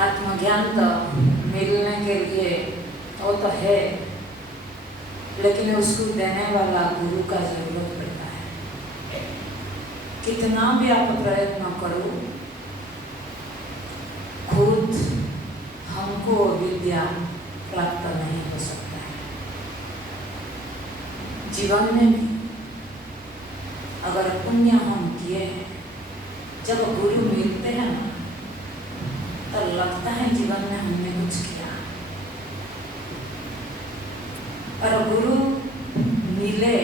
आत्मज्ञान तो मिलने के लिए वो तो है, लेकिन उसको देने वाला गुरु का जरूरत पड़ता है। कितना भी आप प्रयत्न करो, खुद हमको विद्या प्राप्त नहीं हो सकता है। जीवन में भी अगर पुण्य हम किए हैं, जब गुरु मिलते हैं ना, तो लगता है जीवन में हमने कुछ किया। और गुरु मिले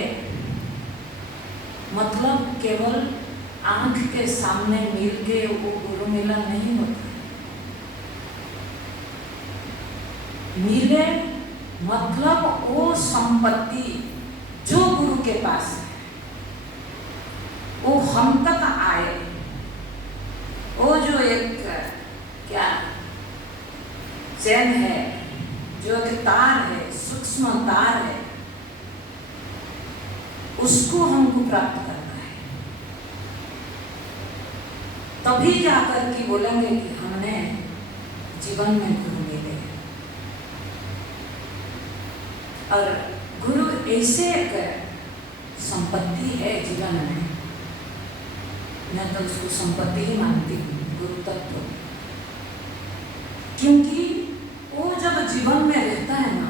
मतलब केवल आंख के सामने मिल के वो गुरु मिलन नहीं होता। मिले मतलब वो संपत्ति जो गुरु के पास है वो हम तक आए। वो जो एक क्या चैन है, जो एक तार है, सूक्ष्म तार है, उसको हमको प्राप्त करना है। तभी जाकर के बोलेंगे कि हमने जीवन में गुरु मिले। और गुरु ऐसे एक संपत्ति है जीवन में, मैं तो उसको संपत्ति ही मानती हूँ, गुरु तत्व। क्योंकि वो जब जीवन में रहता है ना,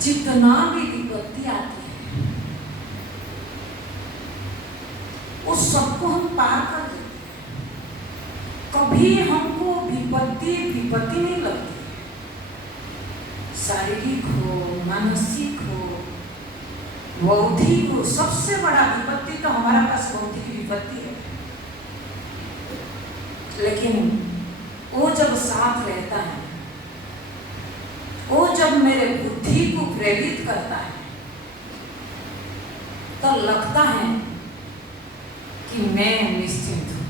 जितना भी विपत्ति आती है उस सबको हम पार कर देते हैं। कभी हमको विपत्ति नहीं लगती। शारीरिक हो, मानसिक हो, बौद्धिक हो, सबसे बड़ा विपत्ति तो हमारे पास बौद्धिक विपत्ति है। लेकिन वो जब साथ रहता है, वो जब मेरे बुद्धि को प्रेरित करता है, तो लगता है कि मैं निश्चिंत हूं।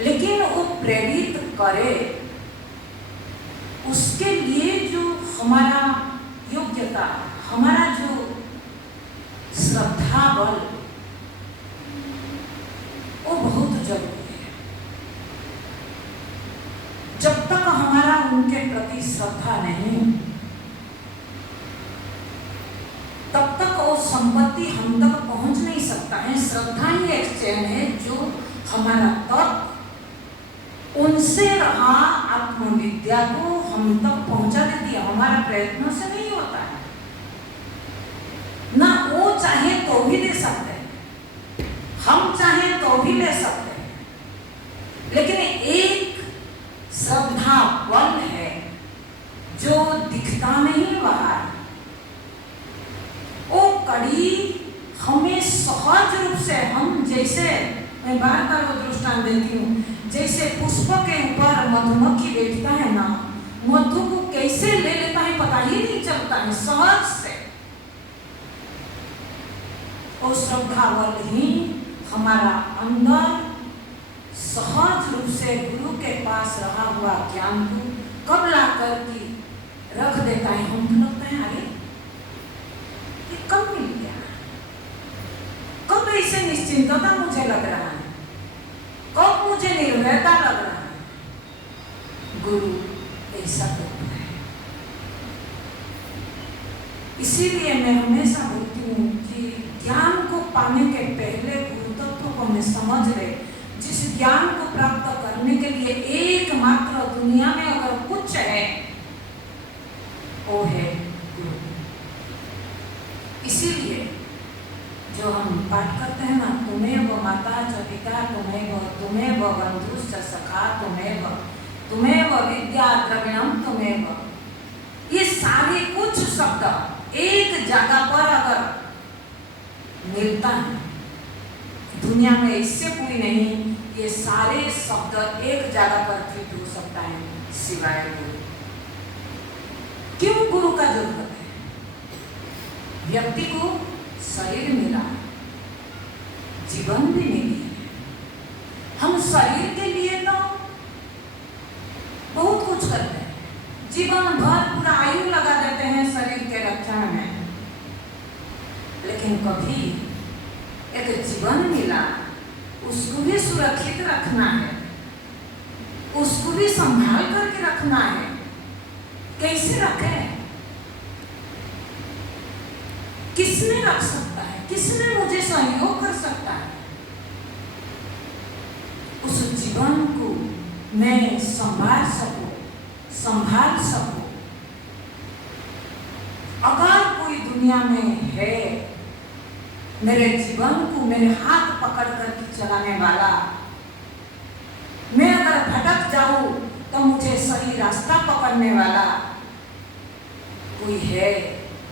लेकिन वो प्रेरित करे, उसके लिए जो हमारा योग्यता, हमारा जो श्रद्धा बल, वो बहुत जरूरी है। जब तक हमारा उनके प्रति श्रद्धा नहीं, तब तक वो संपत्ति हम तक पहुंच नहीं सकता है। श्रद्धा ही एक चैन है जो हमारा तक उनसे रहा आत्मविद्या को हम तक पहुंचा देती है। हमारा प्रयत्नों से नहीं होता है ना। वो चाहे तो भी दे सकते हैं, हम चाहे तो भी ले सकते हैं, लेकिन एक श्रद्धा बल है जो दिखता नहीं बाहर। वो कड़ी हमें सहज रूप से, हम जैसे, मैं बार बार वो दृष्टांत देती हूँ, जैसे पुष्प के ऊपर मधुमक्खी बैठता है ना, मधु को कैसे ले लेता है पता ही नहीं चलता है, सहज से। और श्रद्धा बल ही हमारा अंदर सहज रूप से गुरु के पास रहा हुआ ज्ञान को कब ला कर की रख देता है। हम तो लगता है अरे ये कब मिल गया, कब ऐसे निश्चिंतता मुझे लग रहा है, कब मुझे निर्भयता लग रहा है। गुरु ऐसा करता है। इसीलिए मैं हमेशा बोलती हूँ कि ज्ञान को पाने के पहले गुरु तत्व को मैं समझ ले। जिस ज्ञान को प्राप्त करने के लिए एकमात्र दुनिया में अगर कुछ है वो है गुरु। इसीलिए जो हम पाठ करते हैं ना, तुमेव माता च पिता तुमेव बंधुश्च सखा तुमेव विद्या द्रविणम तुमेव, ये सारे कुछ शब्द एक जगह पर अगर मिलता है, दुनिया में इससे कोई नहीं, ये सारे शब्द एक जगह पर फिट हो सकता है सिवाय गुरु। क्यों गुरु का जरूरत है? व्यक्ति को शरीर मिला, जीवन भी मिली है। हम शरीर के लिए तो बहुत कुछ करते हैं, जीवन भर पूरा आयु लगा देते हैं शरीर के रक्षण में, लेकिन कभी एक जीवन मिला, उसको भी सुरक्षित रखना है, उसको भी संभाल करके रखना है। कैसे रखें? किसने रख सकता है, किसने मुझे सहयोग कर सकता है? उस जीवन को मैं संभाल सकूं। अगर कोई दुनिया में है मेरे जीवन को मेरे हाथ पकड़ कर चलाने वाला, मैं अगर भटक जाऊं तो मुझे सही रास्ता पकड़ने वाला कोई है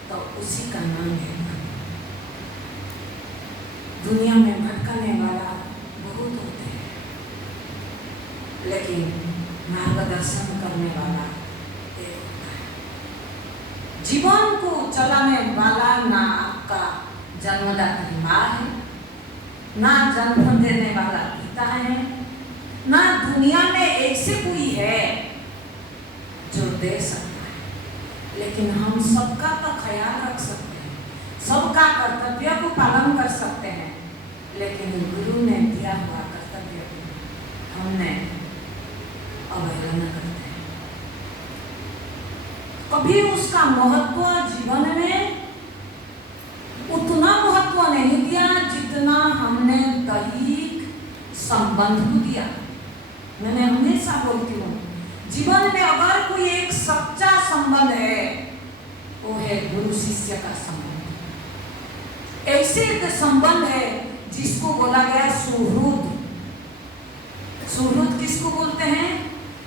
तो उसी का नाम है। दुनिया में भटकाने वाला बहुत होते हैं, लेकिन मार्गदर्शन करने वाला एक होता है। जीवन को चलाने वाला ना आपका जन्मदात्री माँ है, ना जन्म देने वाला पिता है, ना दुनिया में ऐसे कोई है जो दे सकता है। लेकिन हम सबका तो ख्याल रख सकते हैं, सबका कर्तव्य को पालन कर सकते हैं, लेकिन गुरु ने दिया हुआ कर्तव्य को हमने अवहेलना करते हैं। कभी उसका महत्व जीवन में उतना महत्व नहीं दिया जितना हमने दैहिक संबंध को दिया। मैंने हमेशा बोलती हूँ, जीवन में अगर कोई एक सच्चा संबंध है वो है गुरु शिष्य का संबंध। ऐसे एक संबंध है जिसको बोला गया सुहृद। सुहृद किसको बोलते हैं?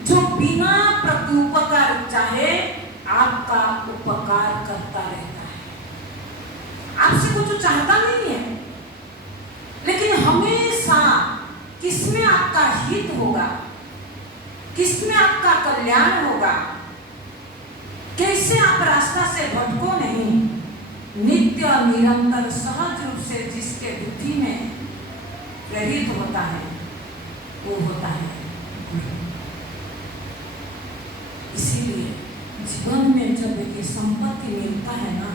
जो बिना प्रत्युपकार चाहे आपका उपकार करता रहता है, आपसे कुछ चाहता नहीं है, लेकिन हमेशा किसमें आपका हित होगा, किसमें आपका कल्याण होगा, कैसे आप रास्ता से भटको नहीं, नित्य निरंतर सहज रूप से जिसके बुद्धि में प्रेरित होता है वो होता है गुरु। इसीलिए जीवन में जब ये संपत्ति मिलता है ना,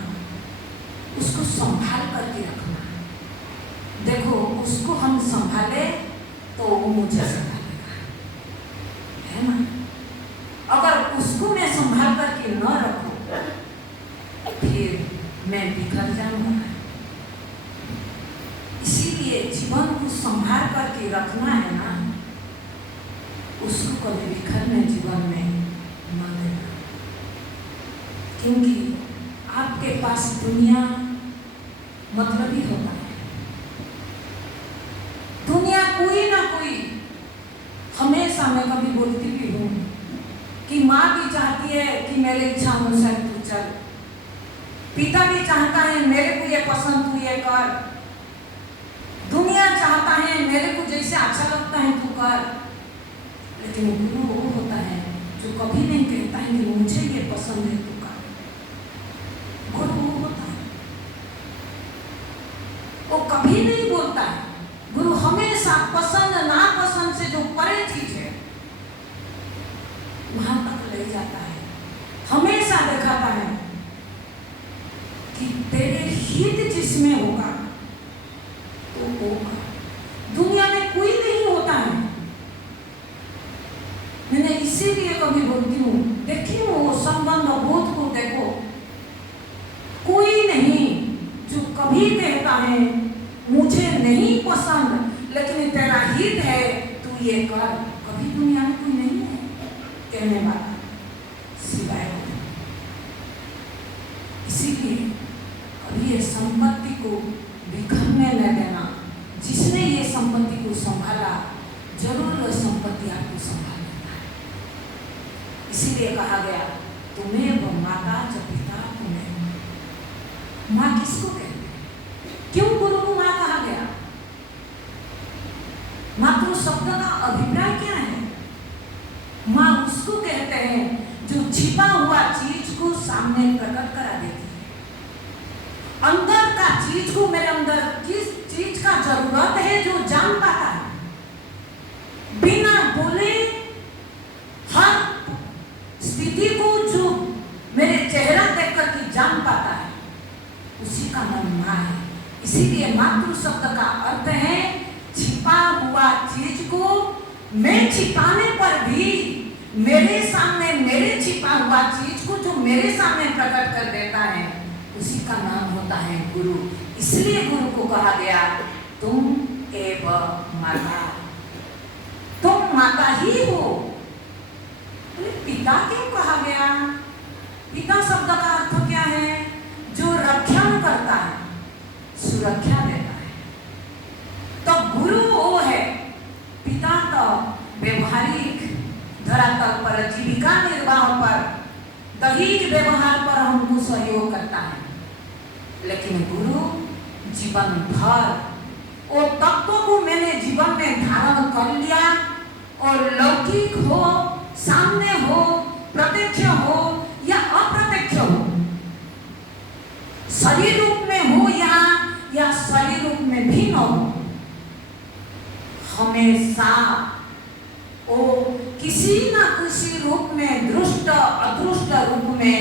उसको संभाल करके रखना। देखो, उसको हम संभाले तो वो मुझे संभालेगा, है ना? अगर उसको मैं संभाल करके न रखूं फिर मैं बिखर जाऊंगा। इसीलिए जीवन को संभाल करके रखना है ना, उसको कभी बिखरने जीवन में न देना। क्योंकि आपके पास दुनिया मतलब ही होता है। दुनिया कोई ना कोई, हमेशा मैं कभी बोलती भी हूँ कि माँ भी चाहती है कि मेरे इच्छा अनुसार तू चल, पिता भी चाहता है मेरे को ये पसंद तू ये कर, दुनिया चाहता है मेरे को जैसे अच्छा लगता है तू कर, लेकिन गुरु वो होता है जो कभी नहीं कहता है कि मुझे ये पसंद है तू कर। गुरु वो होता है, वो कभी नहीं बोलता है। गुरु हमेशा पसंद नापसंद से जो परे चीज है वहां तक ले जाता है, हमेशा दिखाता है कि तेरे हित जिसमें होगा तो होगा। दुनिया में कोई नहीं होता है। मैंने इसीलिए कभी बोलती हूँ, देखिए वो संबंध बोध को देखो, कोई नहीं जो कभी कहता है मुझे नहीं पसंद लेकिन तेरा हित है तू ये कर। कभी दुनिया में कोई नहीं है कहने वाला सिवाय। इसीलिए कभी ये संपत्ति को बिखरने न देना। जिसने ये संपत्ति को संभाला जरूर वह संपत्ति आपको संभाल लेता है। इसीलिए कहा गया तुम्हें वो माता च पिता तुम्हें। माँ किसको कहते हैं? क्यों गुरु को माँ कहा गया? मातृ शब्द का अभिप्राय क्या है? माँ उसको कहते हैं जो छिपा हुआ चीज को सामने प्रकट करा देती है। अंदर का चीज को मेरे अंदर किस चीज का जरूरत है जो जान पाता है, बिना बोले हर स्थिति को जो मेरे चेहरा देख कर जान पाता है, उसी का नाम माँ है। इसीलिए मातृ शब्द का अर्थ है छिपा हुआ चीज को मैं छिपाने पर भी मेरे सामने मेरे छिपा हुआ चीज को जो मेरे सामने प्रकट कर देता है उसी का नाम होता है गुरु। इसलिए गुरु को कहा गया तुम एव माता, तुम माता ही हो। पिता क्यों कहा गया? पिता शब्द का अर्थ क्या है? जो रक्षण करता है, सुरक्षा देता है। तो गुरु वो है। पिता तो व्यवहारिक धरातल पर, जीविका निर्वाह पर, दैहिक व्यवहार पर हमको सहयोग करता है, लेकिन गुरु जीवन भर वो तत्वों को मैंने जीवन में धारण कर लिया, और लौकिक हो, सामने हो, प्रत्यक्ष हो या अप्रत्यक्ष हो, शरीर रूप में हो या शरीर रूप में भी न हो, हमेशा वो किसी न किसी रूप में, दृष्ट अदृष्ट रूप में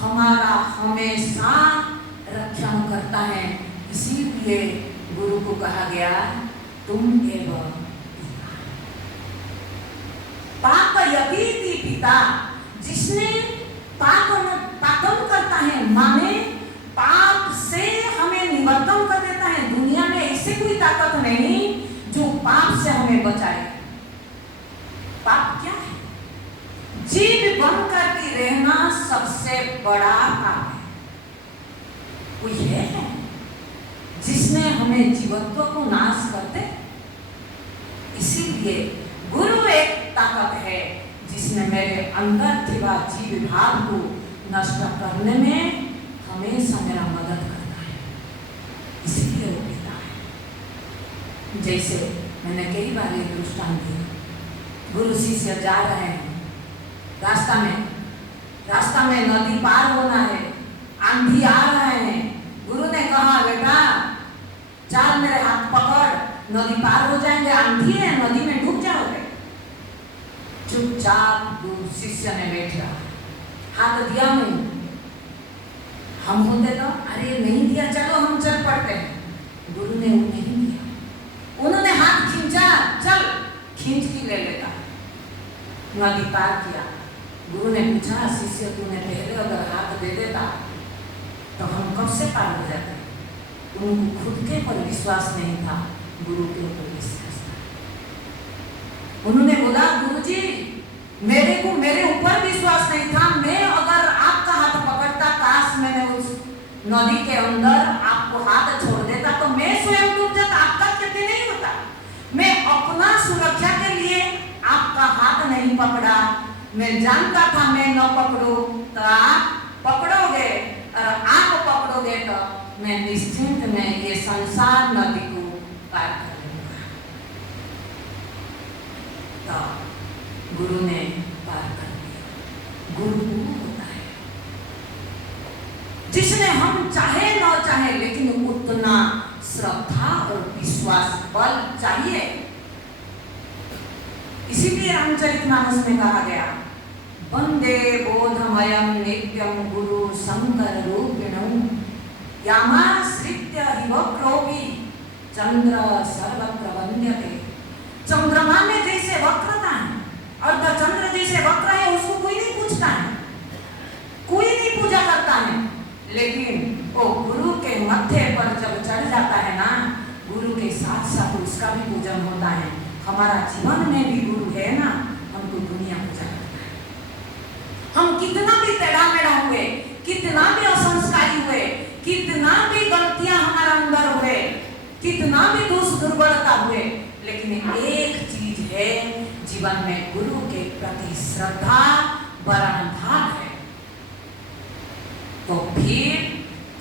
हमारा हमेशा रक्षण करता है। इसीलिए गुरु को कहा गया तुम एवं पाप यतीति पिता। जिसने पापन करता है, माने पाप से हमें निवर्तन कर देता है। दुनिया में ऐसे कोई ताकत नहीं जो पाप से हमें बचाए। पाप क्या है? जीव बन करके रहना सबसे बड़ा पाप है। कोई है जिसने हमें जीवत्व को नाश कर दे? इसीलिए गुरु एक ताकत है जिसने मेरे अंदर के बाद जीव भाव को नष्ट करने में हमेशा मेरा मदद करता है। इसीलिए वो पिता है। जैसे मैंने कई बार ये दृष्टांत दिया, गुरु शिष्य जा रहे हैं, रास्ता में नदी पार होना है, आंधी आ रहे हैं। गुरु ने कहा बेटा चल मेरे हाथ पकड़, नदी पार हो जाएंगे, आंधी है, नदी में डूब जाओगे। चुपचाप गुरु शिष्य ने बैठा, हाथ दिया नहीं। हम होते तो अरे नहीं दिया, चलो हम चल पड़ते हैं। गुरु ने वो नहीं दिया, उन्होंने हाथ खींचा, चल खींच के ले लेता, नदी पार किया। गुरु ने पूछा शिष्य तूने पहले अगर हाथ दे देता तो हम कब से पार हो जाते? उनको खुद के पर विश्वास नहीं था, गुरु के ऊपर विश्वास था। उन्होंने बोला गुरुजी मेरे ऊपर विश्वास नहीं था, मैं अगर आपका हाथ पकड़ता, काश मैंने उस नदी के अंदर आपको हाथ छोड़ देता तो मैं स्वयं डूब जाता, आपका क्षति नहीं होता। मैं अपना सुरक्षा के लिए आपका हाथ नहीं पकड़ा, मैं जानता था मैं न पकड़ू तो आप पकड़ोगे, और आप पकड़ोगे तो मैं निश्चिंत में ये संसार नदी को पार कर लूंगा। तो गुरु ने पार कर दिया। गुरु वो होता है जिसने हम चाहे न चाहे लेकिन उतना श्रद्धा और विश्वास बल चाहिए। इसीलिए रामचरितमानस में कहा गया वंदे बोधमयं नित्यं गुरु शंकर रूपिणं यामाश्रित्य हि वक्रोऽपि चंद्र सर्वत्र वन्द्यते। चंद्रमा में जैसे वक्रता है, अर्धचंद्र जैसे वक्र है, उसको कोई नहीं पूछता है, कोई नहीं पूजा करता है, लेकिन वो गुरु के मत्थे पर जब चढ़ जाता है ना, गुरु के साथ साथ उसका भी पूजन होता है। हमारा जीवन में भी गुरु है ना, हमको दुनिया पूजा करता है। हम कितना भी टेढ़ा मेढ़ा हुए, कितना भी असंस्कारी हुए, कितना भी गलतियां हमारा अंदर हुए, कितना भी दोष दुर्बलता हुए, लेकिन एक चीज है जीवन में गुरु के प्रति श्रद्धा बरंधार है। तो फिर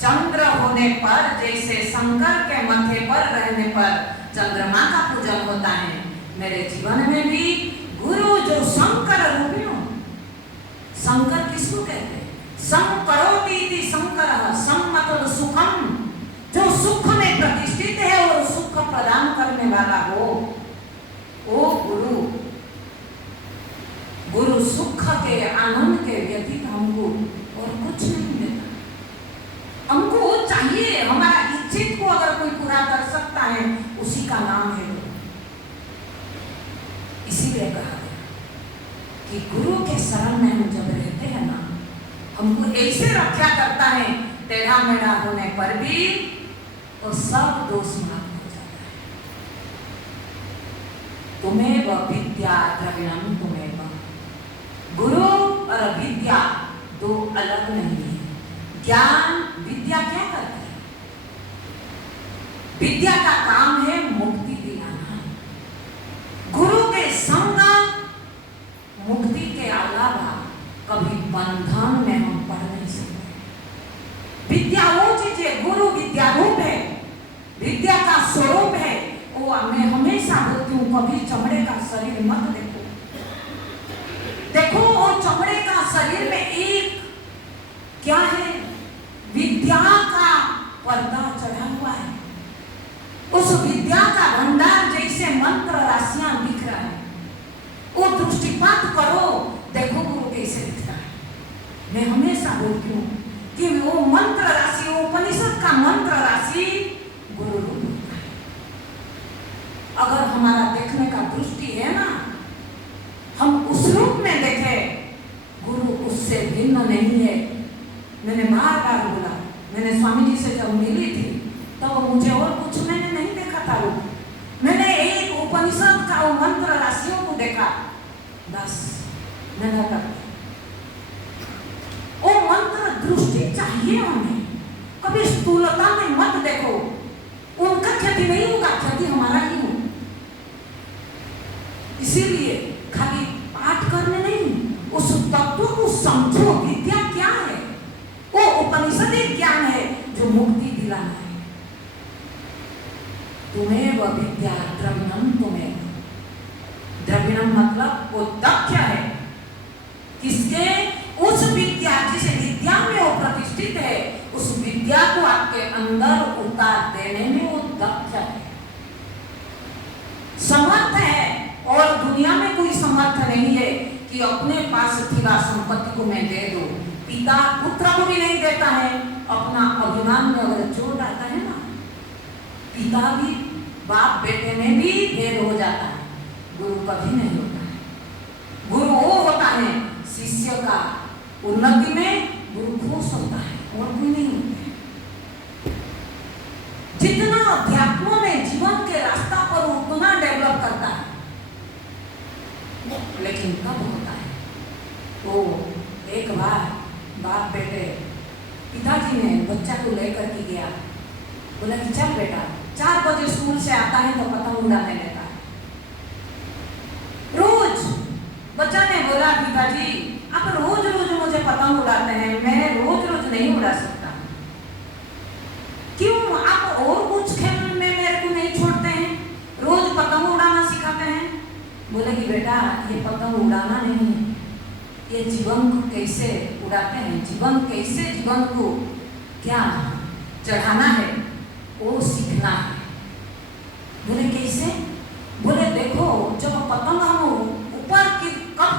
चंद्र होने पर, जैसे शंकर के मथे पर रहने पर चंद्रमा का पूजन होता है, मेरे जीवन में भी गुरु जो शंकर रूपिणो, शंकर किसको कहते हैं? संकरोति इति शंकरः, सं मतलब सुखम, जो सुख में प्रतिष्ठित है और सुख प्रदान करने वाला हो, वो गुरु। गुरु सुख के आनंद के व्यतीत हमको और कुछ नहीं देता। हमको वो चाहिए, हमारा इच्छित को अगर कोई पूरा कर सकता है उसी का नाम है गुरु। इसीलिए कहा गया कि गुरु के शरण में हम जब रहते हैं ना, हमको ऐसे रक्षा करता है टेढ़ा मेढ़ा होने पर भी वो सब दोष माफ हो जाता है। तुम्हें विद्या द्रविणम तुम्हें गुरु और विद्या दो अलग नहीं है। ज्ञान विद्या क्या करती है? विद्या का काम है मुक्ति दिलाना। गुरु के संग मुक्ति के अलावा कभी बंधन में हम पढ़ नहीं सकते। विद्या वो चीज है, गुरु विद्या रूप है, विद्या का स्वरूप है। वो मैं हमेशा बोलती हूँ, कभी चमड़े का शरीर मत देखो। देखो वो चमड़े का शरीर में एक क्या है? विद्या का पर्दा चढ़ा हुआ है। उस विद्या का भंडार जैसे मंत्र राशियां दिख रहा है। वो दृष्टिपात करो, देखो गुरु कैसे दिखता है। मैं हमेशा बोलती हूँ कि वो मंत्र राशि, वो उपनिषद का मंत्र राशि गुरु रूप होता है। अगर हमारा देखने का दृष्टि है ना, हम उस रूप में देखें, गुरु उससे भिन्न नहीं है। मैंने बार बार बोला, मैंने स्वामी जी से जब मिली थी तब मुझे और कुछ मैंने नहीं देखा था। मैंने एक उपनिषद का वो मंत्र राशियों को देखा, बस मैंने कहा वो मंत्र दृष्टि चाहिए हमें। कभी स्थूलता में मत देखो, उनका क्षति नहीं होगा, क्षति हमारा ही हो। इसीलिए खाली पाठ करने नहीं, उस तत्व को समझो। विद्या क्या है? वो उपनिषद ज्ञान है जो मुक्ति दिलाना है। तुम्हें वह विद्या द्रविणम, तुम्हें द्रविणम मतलब वो दक्ष है। किसके? उस विद्या, जिस विद्या में वो प्रतिष्ठित है, उस विद्या को आपके अंदर उतार देने में वो दक्ष है, समर्थ है। और दुनिया में कोई समर्थ नहीं है कि अपने पास थिवा संपत्ति को मैं दे दूं। पिता पुत्र को भी नहीं देता है। अपना अभिमान में अगर जोर डालता है ना, पिता भी बाप बेटे में भी भेद हो जाता है। गुरु कभी नहीं होता है। गुरु वो होता है शिष्य का उन्नति में गुरु खुश होता है, और कोई नहीं होता है। जितना अध्यात्म में जीवन के रास्ता पर उतना डेवलप करता है, लेकिन कब होता है? वो एक बार बाप बेटे, पिताजी ने बच्चा को लेकर के गया, बोला कि चल बेटा, 4 बजे स्कूल से आता है तो पतंग उड़ाने लेता है। रोज बच्चा ने बोला, पिताजी आप रोज रोज मुझे पतंग उड़ाते हैं, मैं रोज रोज नहीं उड़ा सकता। क्यों? आप और कुछ खेल में मेरे को नहीं छोड़ते हैं, रोज पतंग उड़ाना सिखाते हैं। बोले कि बेटा ये पतंग उड़ाना नहीं है, ये जीवन को कैसे उड़ाते हैं, जीवन कैसे, जीवन को क्या चढ़ाना है वो सीखना है। बोले कैसे? बोले देखो, जब पतंग हम ऊपर की कब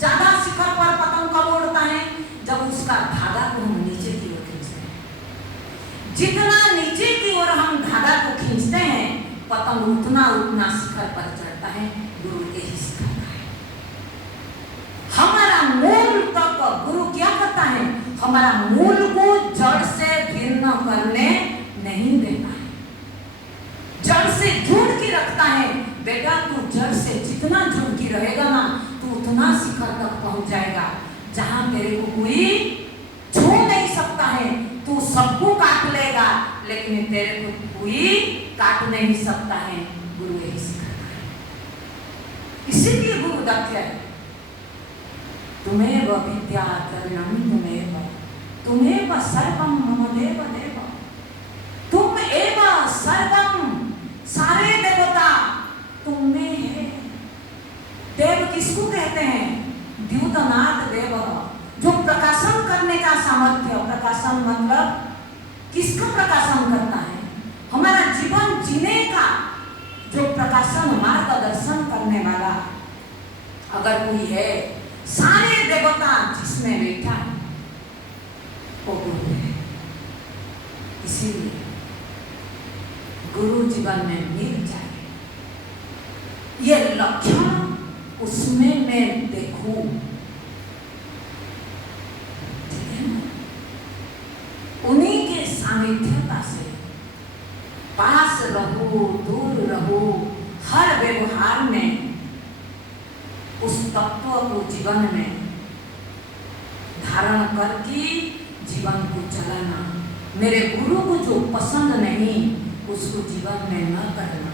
ज्यादा शिखर पर पतंग कब उड़ता है? जब उसका धागा को हम नीचे की ओर खींचते हैं। जितना नीचे की ओर हम धागा को खींचते हैं, पतंग उतना उतना शिखर पर चढ़ता है। गुरु यही सिखाता है। हमारा मूल तक गुरु क्या करता है? हमारा मूल को जड़ से भिन्न करने नहीं देता है, जड़ से जोड़ के रखता है। बेटा तू जड़ से जितना जुड़ के रहेगा ना, तू उतना शिखर तक पहुंच जाएगा जहां तेरे को कोई छू नहीं सकता है। तू सबको काट लेगा, लेकिन तेरे को कोई काट नहीं सकता है। गुरु यही सिखाता है। इसीलिए गुरु दक्ष है। तुम्हें वह विद्या द्रविणम, तुम्हें वह सर्वम मम देव देव। तुम एवं सर्वम, सारे देवता तुम में है। देव किसको कहते हैं? द्युतनाथ देव, जो प्रकाशन करने का सामर्थ्य। प्रकाशन मतलब किसका प्रकाशन करता है? हमारा जीवन जीने का जो प्रकाशन, मार्गदर्शन करने वाला अगर कोई है, सारे देवता जिसमें बैठा है वो गुरु है। इसीलिए गुरु जीवन में मिल जाए, ये लक्षण उसमें मैं देखूं, उस तत्व को जीवन में धारण करके जीवन को चलाना। मेरे गुरु को जो पसंद नहीं उसको जीवन में न करना।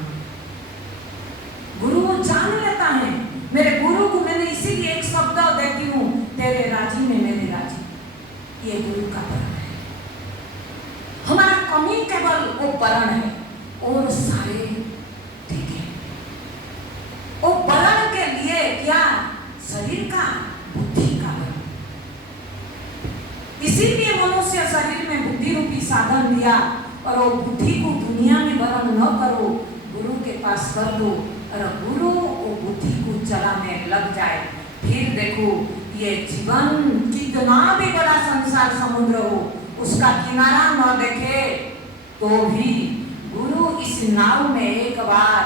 गुरु जान लेता है, मेरे गुरु को मैंने इसीलिए एक शब्द देती हूँ, तेरे राजी में मेरे राजी। ये गुरु का परण है। हमारा कमी केवल वो परण है और सारे ठीक है। वो परण के लिए क्या? शरीर का, बुद्धि का बरण। इसीलिए मनुष्य शरीर में बुद्धि रूपी साधन दिया और वो बुद्धि को दुनिया में वरण न करो, गुरु के पास कर दो और गुरु वो बुद्धि को चलाने लग जाए। फिर देखो ये जीवन कितना भी बड़ा संसार समुद्र हो, उसका किनारा न देखे तो भी गुरु इस नाव में एक बार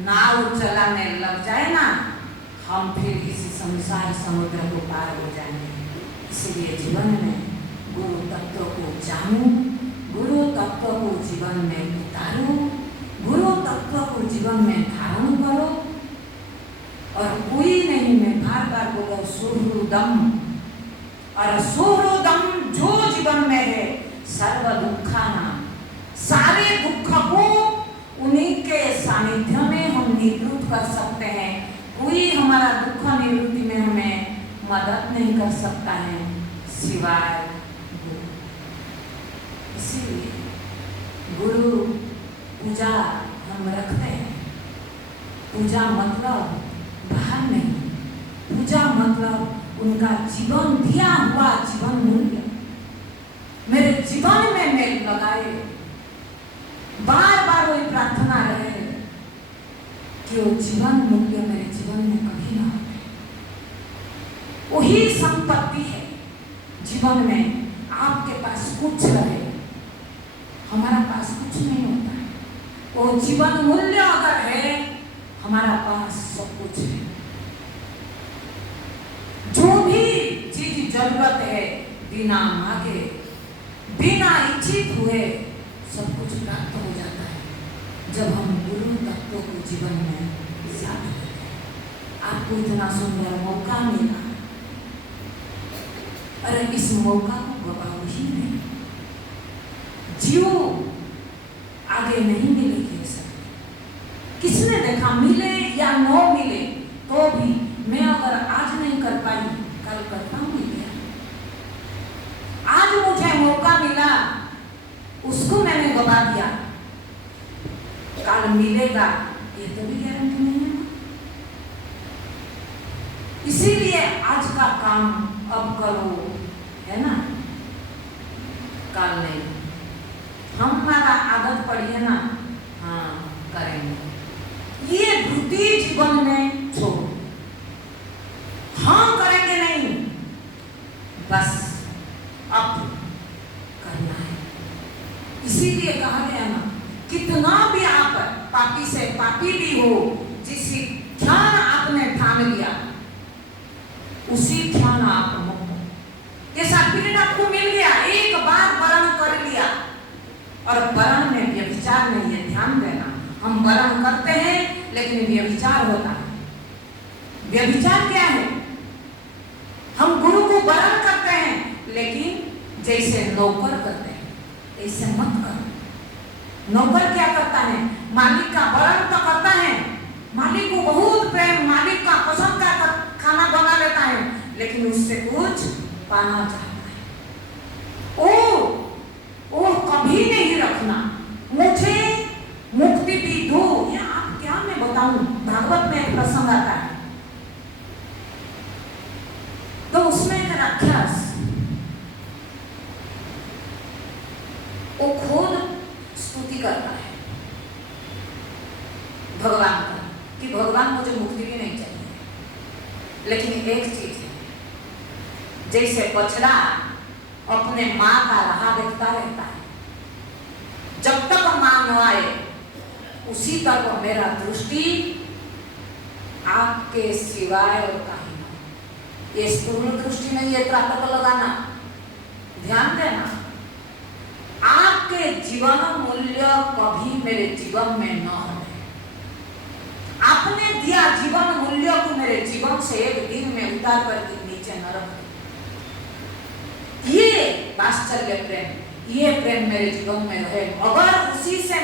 नाव चलाने लग जाए ना, हम फिर इस संसार समुद्र को पार हो जाएंगे। इसलिए जीवन में गुरु तत्व को जानू, गुरु तत्व को जीवन में उतारो, गुरु तत्व को जीवन में धारण करो। और कोई नहीं, मैं बार बार बोलो सुहृदम, और सुहृदम जो जीवन में है सर्व दुखाना, सारे दुख को उन्हीं के सानिध्य में हम निवृत्त कर सकते हैं। कोई हमारा दुख निवृत्ति में हमें मदद नहीं कर सकता है सिवाय गुरु। इसीलिए गुरु पूजा हम रखते हैं। पूजा मतलब बाहर नहीं, पूजा मतलब उनका जीवन दिया हुआ जीवन मूल्य मेरे जीवन में मेल लगाए। बार बार वही प्रार्थना रहे कि वो जीवन मूल्य मेरे जीवन में कभी ना हो। वही संपत्ति है जीवन में। आपके पास कुछ रहे, हमारा पास कुछ नहीं होता है। वो जीवन मूल्य अगर है, हमारा पास सब कुछ है। जो भी चीज जरूरत है बिना मांगे, बिना इच्छित हुए सब कुछ प्राप्त हो जाता है जब हम गुरु तत्व को जीवन में साथ करते हैं। आपको इतना सुंदर मौका मिला, अरे इस मौका को गवाओ ही नहीं। जियो, आगे नहीं मिलेगी सब। किसने देखा, मिले या न मिले तो भी मैं अगर आज नहीं कर पाई कल करता हूँ क्या? आज मुझे मौका मिला, उसको मैंने गवा दिया, कल मिलेगा ये तो भी गारंटी नहीं है। इसीलिए आज का काम अब करो, है ना, कल नहीं। हमारा आदत पड़ी है ना, हाँ करेंगे, ये वृत्ति जीवन में छोड़ो। हाँ करेंगे नहीं, बस अब करना है। इसीलिए कहा गया ना, कितना भी आप पापी से पापी भी हो, जिस क्षण आपने ठान लिया उसी क्षण आप मुक्त। ये सर्टिफिकेट आपको मिल गया, एक बार वरण कर लिया। और वरण में व्यभिचार नहीं है, ध्यान देना। हम वरण करते हैं लेकिन व्यभिचार होता है। व्यभिचार क्या है? हम गुरु को वरण करते हैं लेकिन जैसे नौकर करते हैं ऐसे मत करो। नौकर क्या करता है? मालिक का वरण तो करता है, मालिक को बहुत प्रेम, मालिक का पसंद का खाना बना लेता है, लेकिन उससे कुछ पाना चाहता है। ओ कभी नहीं रखना, मुझे मुक्ति भी दो। या आप क्या मैं बताऊं, भागवत में एक प्रसंग आता है, तो उसमें एक राक्षस वो खुद स्तुति करता है भगवान का कि भगवान मुझे मुक्ति भी नहीं चाहिए, लेकिन एक चीज है, जैसे बछड़ा अपने माँ का राह देखता रहता है, जब तक माँ न आए उसी तक मेरा दृष्टि आपके सिवाय और कहीं नहीं। ये स्थूल दृष्टि नहीं है, त्राटक लगाना, ध्यान देना। आपके जीवन मूल्य कभी मेरे जीवन में न हो। आपने दिया जीवन मूल्य को मेरे जीवन स्वीकार करती, नीचे नरक। ये वात्सल्य प्रेम, ये प्रेम मेरे जीवन में रहे। अगर उसी से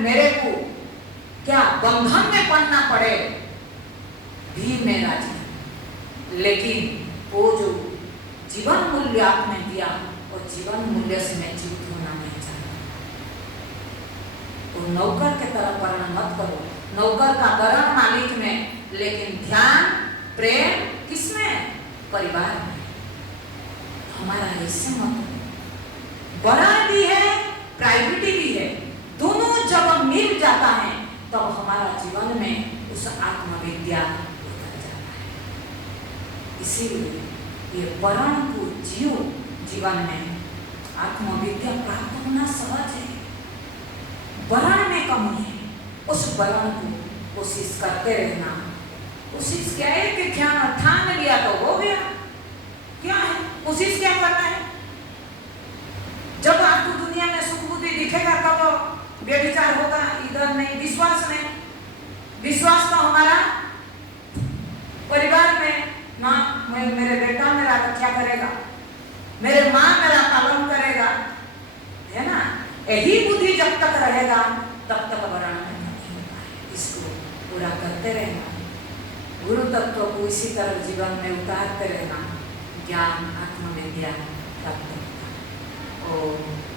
मेरे को क्या बंधन में पड़ना पड़े भी मैं राजी, लेकिन वो जो जीवन मूल्य आपने दिया, और जीवन मूल्य से मैं जीवित होना नहीं चाहता। वो नौकर के तरह वर्णन मत करो, नौकर का वरण मालिक में, लेकिन ध्यान प्रेम किसमें? परिवार में। हमारा ऐसे मत, वरण भी है, प्राइवेटी भी है, दोनों जब मिल जाता है तब हमारा जीवन में उस आत्मविद्या उतर जाता है। इसीलिए ये वरण को जियो, जीवन में आत्मविद्या प्राप्त होना सहज है। वरण में कमी है, उस वरण को कोशिश करते रहना। कोशिश क्या है कि ध्यान ठान लिया तो हो गया, क्या है कोशिश क्या करना है? जब आपको दुनिया में सुख बुद्धि दिखेगा तब व्यभिचार होगा, इधर नहीं। विश्वास नहीं, विश्वास तो हमारा परिवार में, माँ मेरे बेटा मेरा रक्षा करेगा, मेरे माँ मेरा पालन करेगा, है ना। यही बुद्धि जब तक रहेगा तब तक वर्ण नहीं होता है। इसको पूरा करते रहना, गुरु तत्व को इसी तरह जीवन में उतारते रहना, ज्ञान आत्मविद्या प्राप्त होता है।